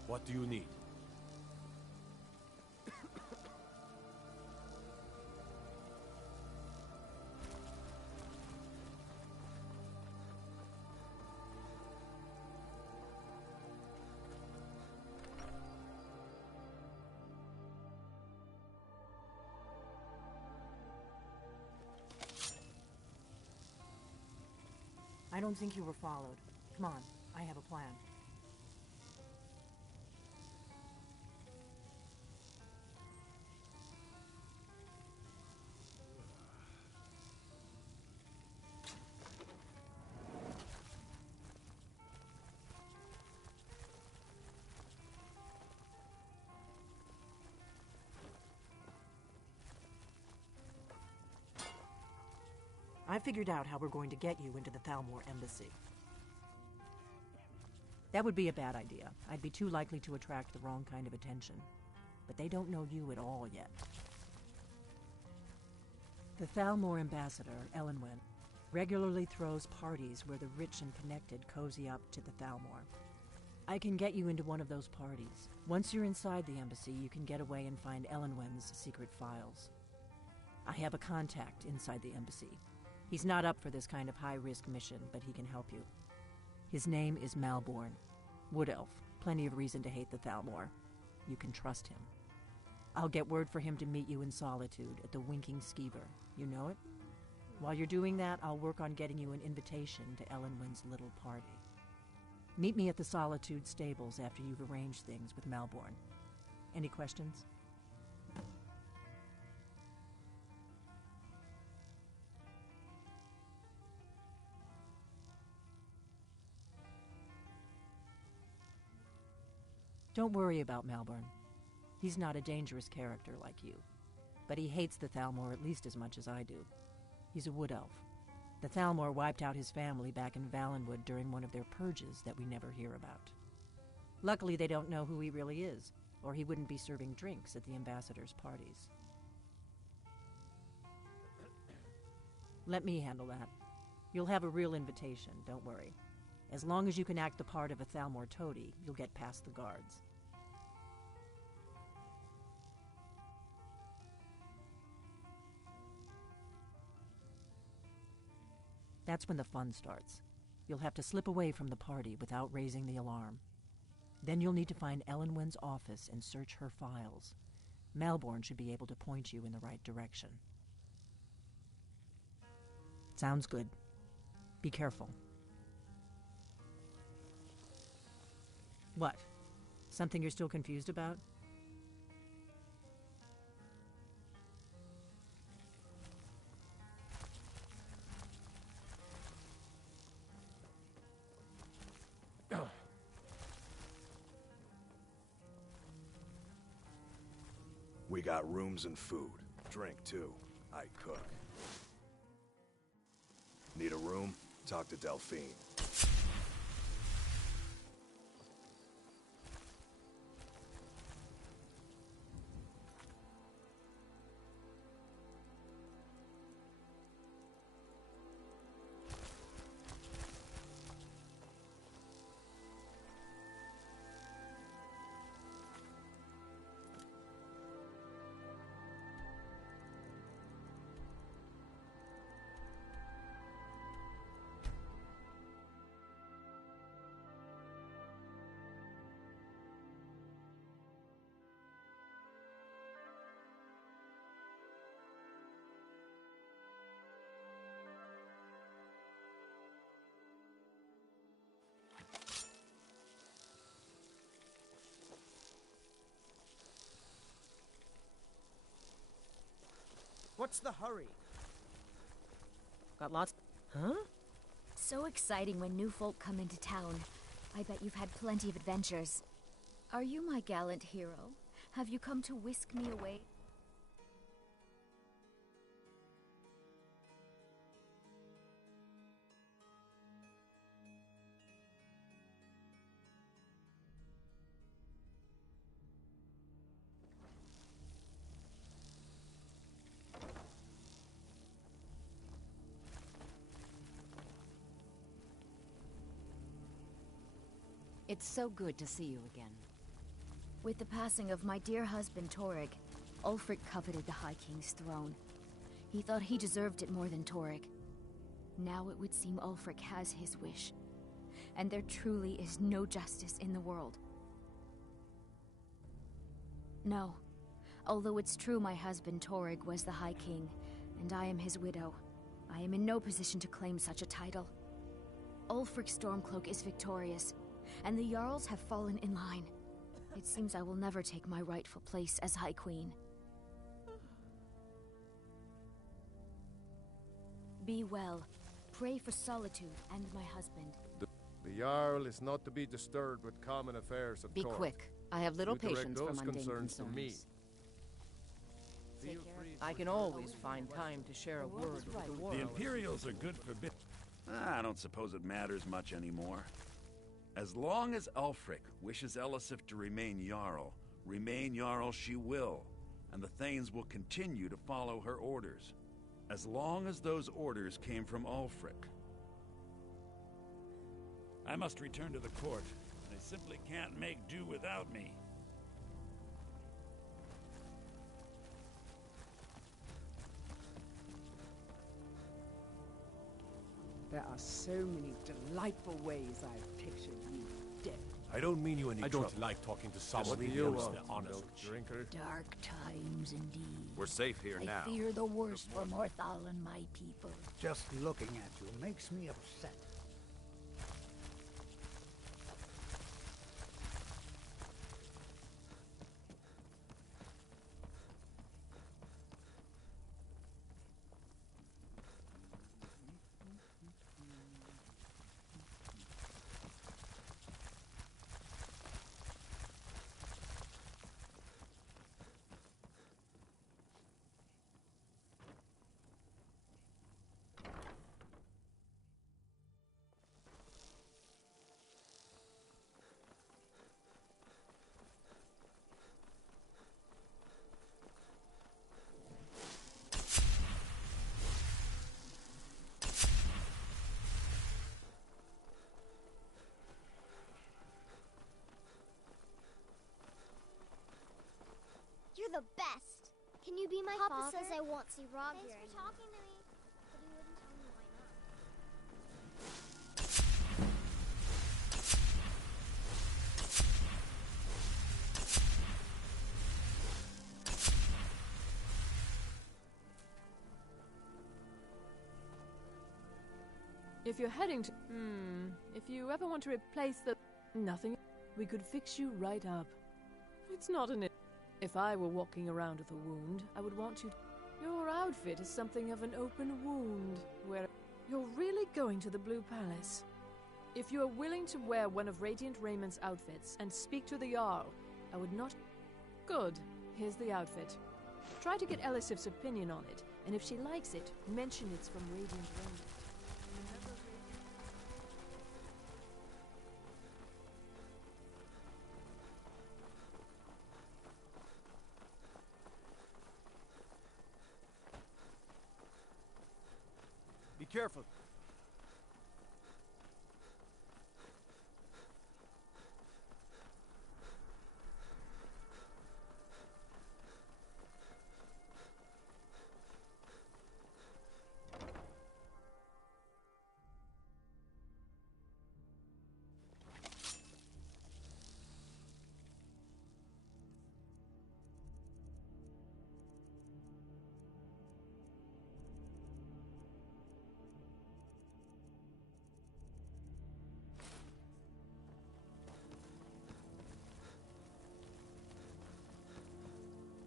What do you need? I don't think you were followed. Come on, I have a plan. I figured out how we're going to get you into the Thalmor embassy. That would be a bad idea. I'd be too likely to attract the wrong kind of attention. But they don't know you at all yet. The Thalmor ambassador, Elenwen, regularly throws parties where the rich and connected cozy up to the Thalmor. I can get you into one of those parties. Once you're inside the embassy, you can get away and find Elenwen's secret files. I have a contact inside the embassy. He's not up for this kind of high-risk mission, but he can help you. His name is Malborn. Wood Elf. Plenty of reason to hate the Thalmor. You can trust him. I'll get word for him to meet you in Solitude at the Winking Skeever. You know it? While you're doing that, I'll work on getting you an invitation to Elenwen's little party. Meet me at the Solitude stables after you've arranged things with Malborn. Any questions? Don't worry about Malborn. He's not a dangerous character like you. But he hates the Thalmor at least as much as I do. He's a wood elf. The Thalmor wiped out his family back in Valenwood during one of their purges that we never hear about. Luckily, they don't know who he really is, or he wouldn't be serving drinks at the ambassadors' parties. Let me handle that. You'll have a real invitation, don't worry. As long as you can act the part of a Thalmor toady, you'll get past the guards. That's when the fun starts. You'll have to slip away from the party without raising the alarm. Then you'll need to find Elenwen's office and search her files. Malborn should be able to point you in the right direction. Sounds good. Be careful. What? Something you're still confused about? We got rooms and food. Drink, too. I cook. Need a room? Talk to Delphine. What's the hurry? Got lots... Huh? So exciting when new folk come into town. I bet you've had plenty of adventures. Are you my gallant hero? Have you come to whisk me away? It's so good to see you again. With the passing of my dear husband Torrig, Ulfric coveted the High King's throne. He thought he deserved it more than Torrig. Now it would seem Ulfric has his wish, and there truly is no justice in the world. No, although it's true my husband Torrig was the High King, and I am his widow, I am in no position to claim such a title. Ulfric Stormcloak is victorious, and the Jarls have fallen in line. It seems I will never take my rightful place as High Queen. Be well. Pray for Solitude and my husband. The Jarl is not to be disturbed with common affairs of Be court. quick. I have little You direct patience for those mundane concerns to me. I can always find time to share a word with the war. The Imperials are good for bit. I don't suppose it matters much anymore. As long as Ulfric wishes Elisif to remain Jarl she will, and the Thanes will continue to follow her orders. As long as those orders came from Ulfric. I must return to the court. They simply can't make do without me. There are so many delightful ways I've pictured you dead. I don't mean you any trouble. I don't like talking to someone Just leave who you knows alone, the honest drinker. Dark times indeed. We're safe here I now. fear the worst for Morthal and my people. Just looking at you makes me upset. the best. Can you be my father? Papa says I won't see Rob here. Thanks for talking to me. But he wouldn't tell me why not. If you're heading to... if you ever want to replace the... Nothing. We could fix you right up. It's not an... If I were walking around with a wound, I would want you... Your outfit is something of an open wound, where... You're really going to the Blue Palace. If you are willing to wear one of Radiant Raymond's outfits and speak to the Jarl, I would not... Good. Here's the outfit. Try to get Elisif's opinion on it, and if she likes it, mention it's from Radiant Raymond. Be careful.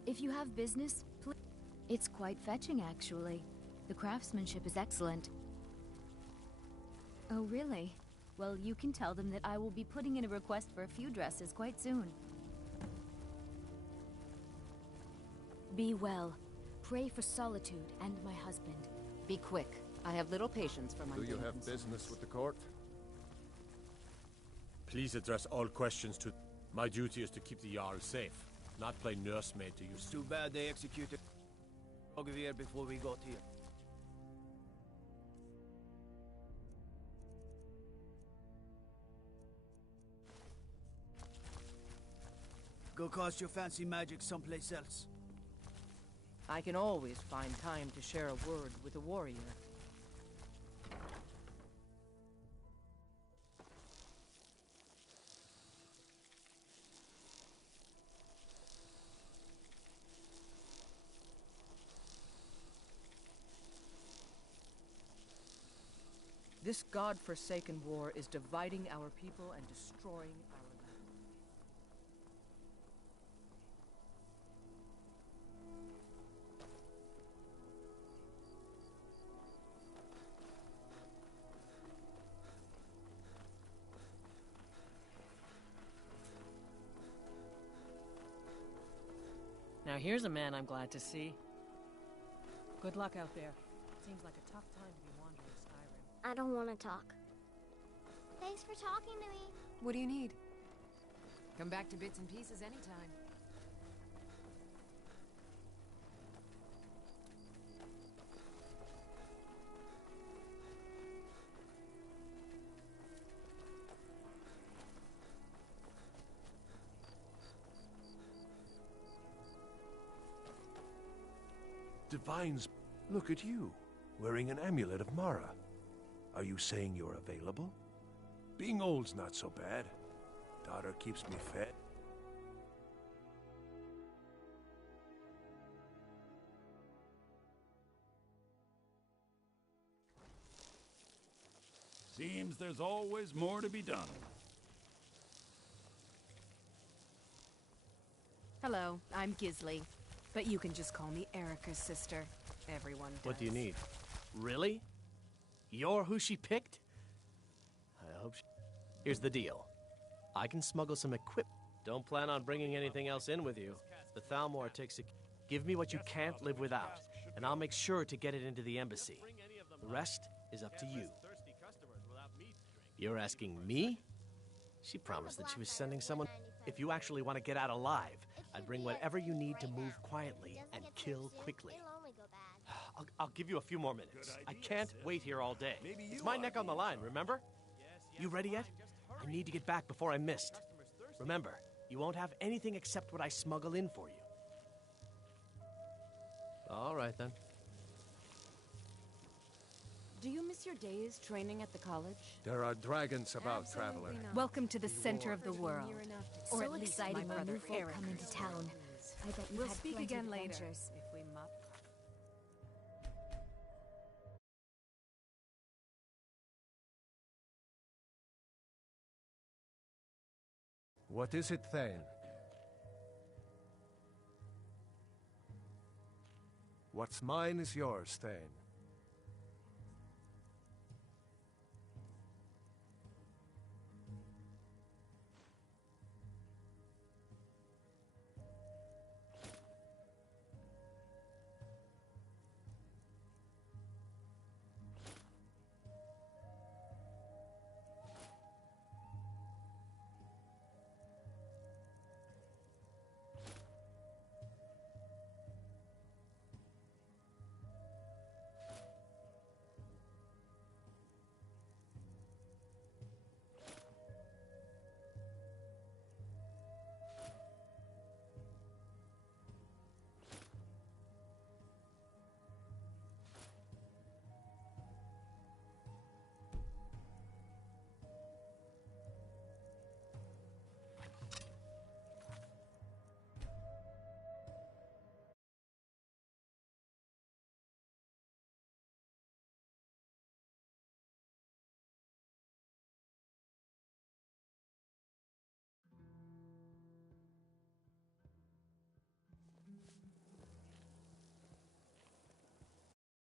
If you have business, please. It's quite fetching, actually. The craftsmanship is excellent. Oh, really? Well, you can tell them that I will be putting in a request for a few dresses quite soon. Be well. Pray for Solitude and my husband. Be quick. I have little patience for my Do you have concerns. business with the court? Please address all questions to... My duty is to keep the Jarl safe, not play nursemaid to you. It's too bad they executed Ogvier before we got here. Go cast your fancy magic someplace else. I can always find time to share a word with a warrior. This god-forsaken war is dividing our people and destroying our land. Now here's a man I'm glad to see. Good luck out there. Seems like a tough time to be wandering Skyrim. I don't want to talk. Thanks for talking to me. What do you need? Come back to Bits and Pieces anytime. Divines, look at you, wearing an amulet of Mara. Are you saying you're available? Being old's not so bad. Daughter keeps me fed. Seems there's always more to be done. Hello, I'm Gisley. But you can just call me Erica's sister. Everyone does. What do you need? Really? You're who she picked? I hope she... Here's the deal. I can smuggle some equipment. Don't plan on bringing anything else in with you. The Thalmor takes a... Give me what you can't live without, and I'll make sure to get it into the embassy. The rest is up to you. You're asking me? She promised that she was sending someone... If you actually want to get out alive, I'd bring whatever you need to move quietly and kill quickly. I'll give you a few more minutes. I can't wait here all day. It's my neck on the line, remember? You ready yet? I need to get back before I'm missed. Remember, you won't have anything except what I smuggle in for you. All right, then. Do you miss your days training at the college? There are dragons about, traveler. Welcome to the center of the world. Or So at least my exciting when brother new folk Eric. come into town. I bet you We'll had speak plenty again of later. adventures. If we muck. What is it, Thane? What's mine is yours, Thane.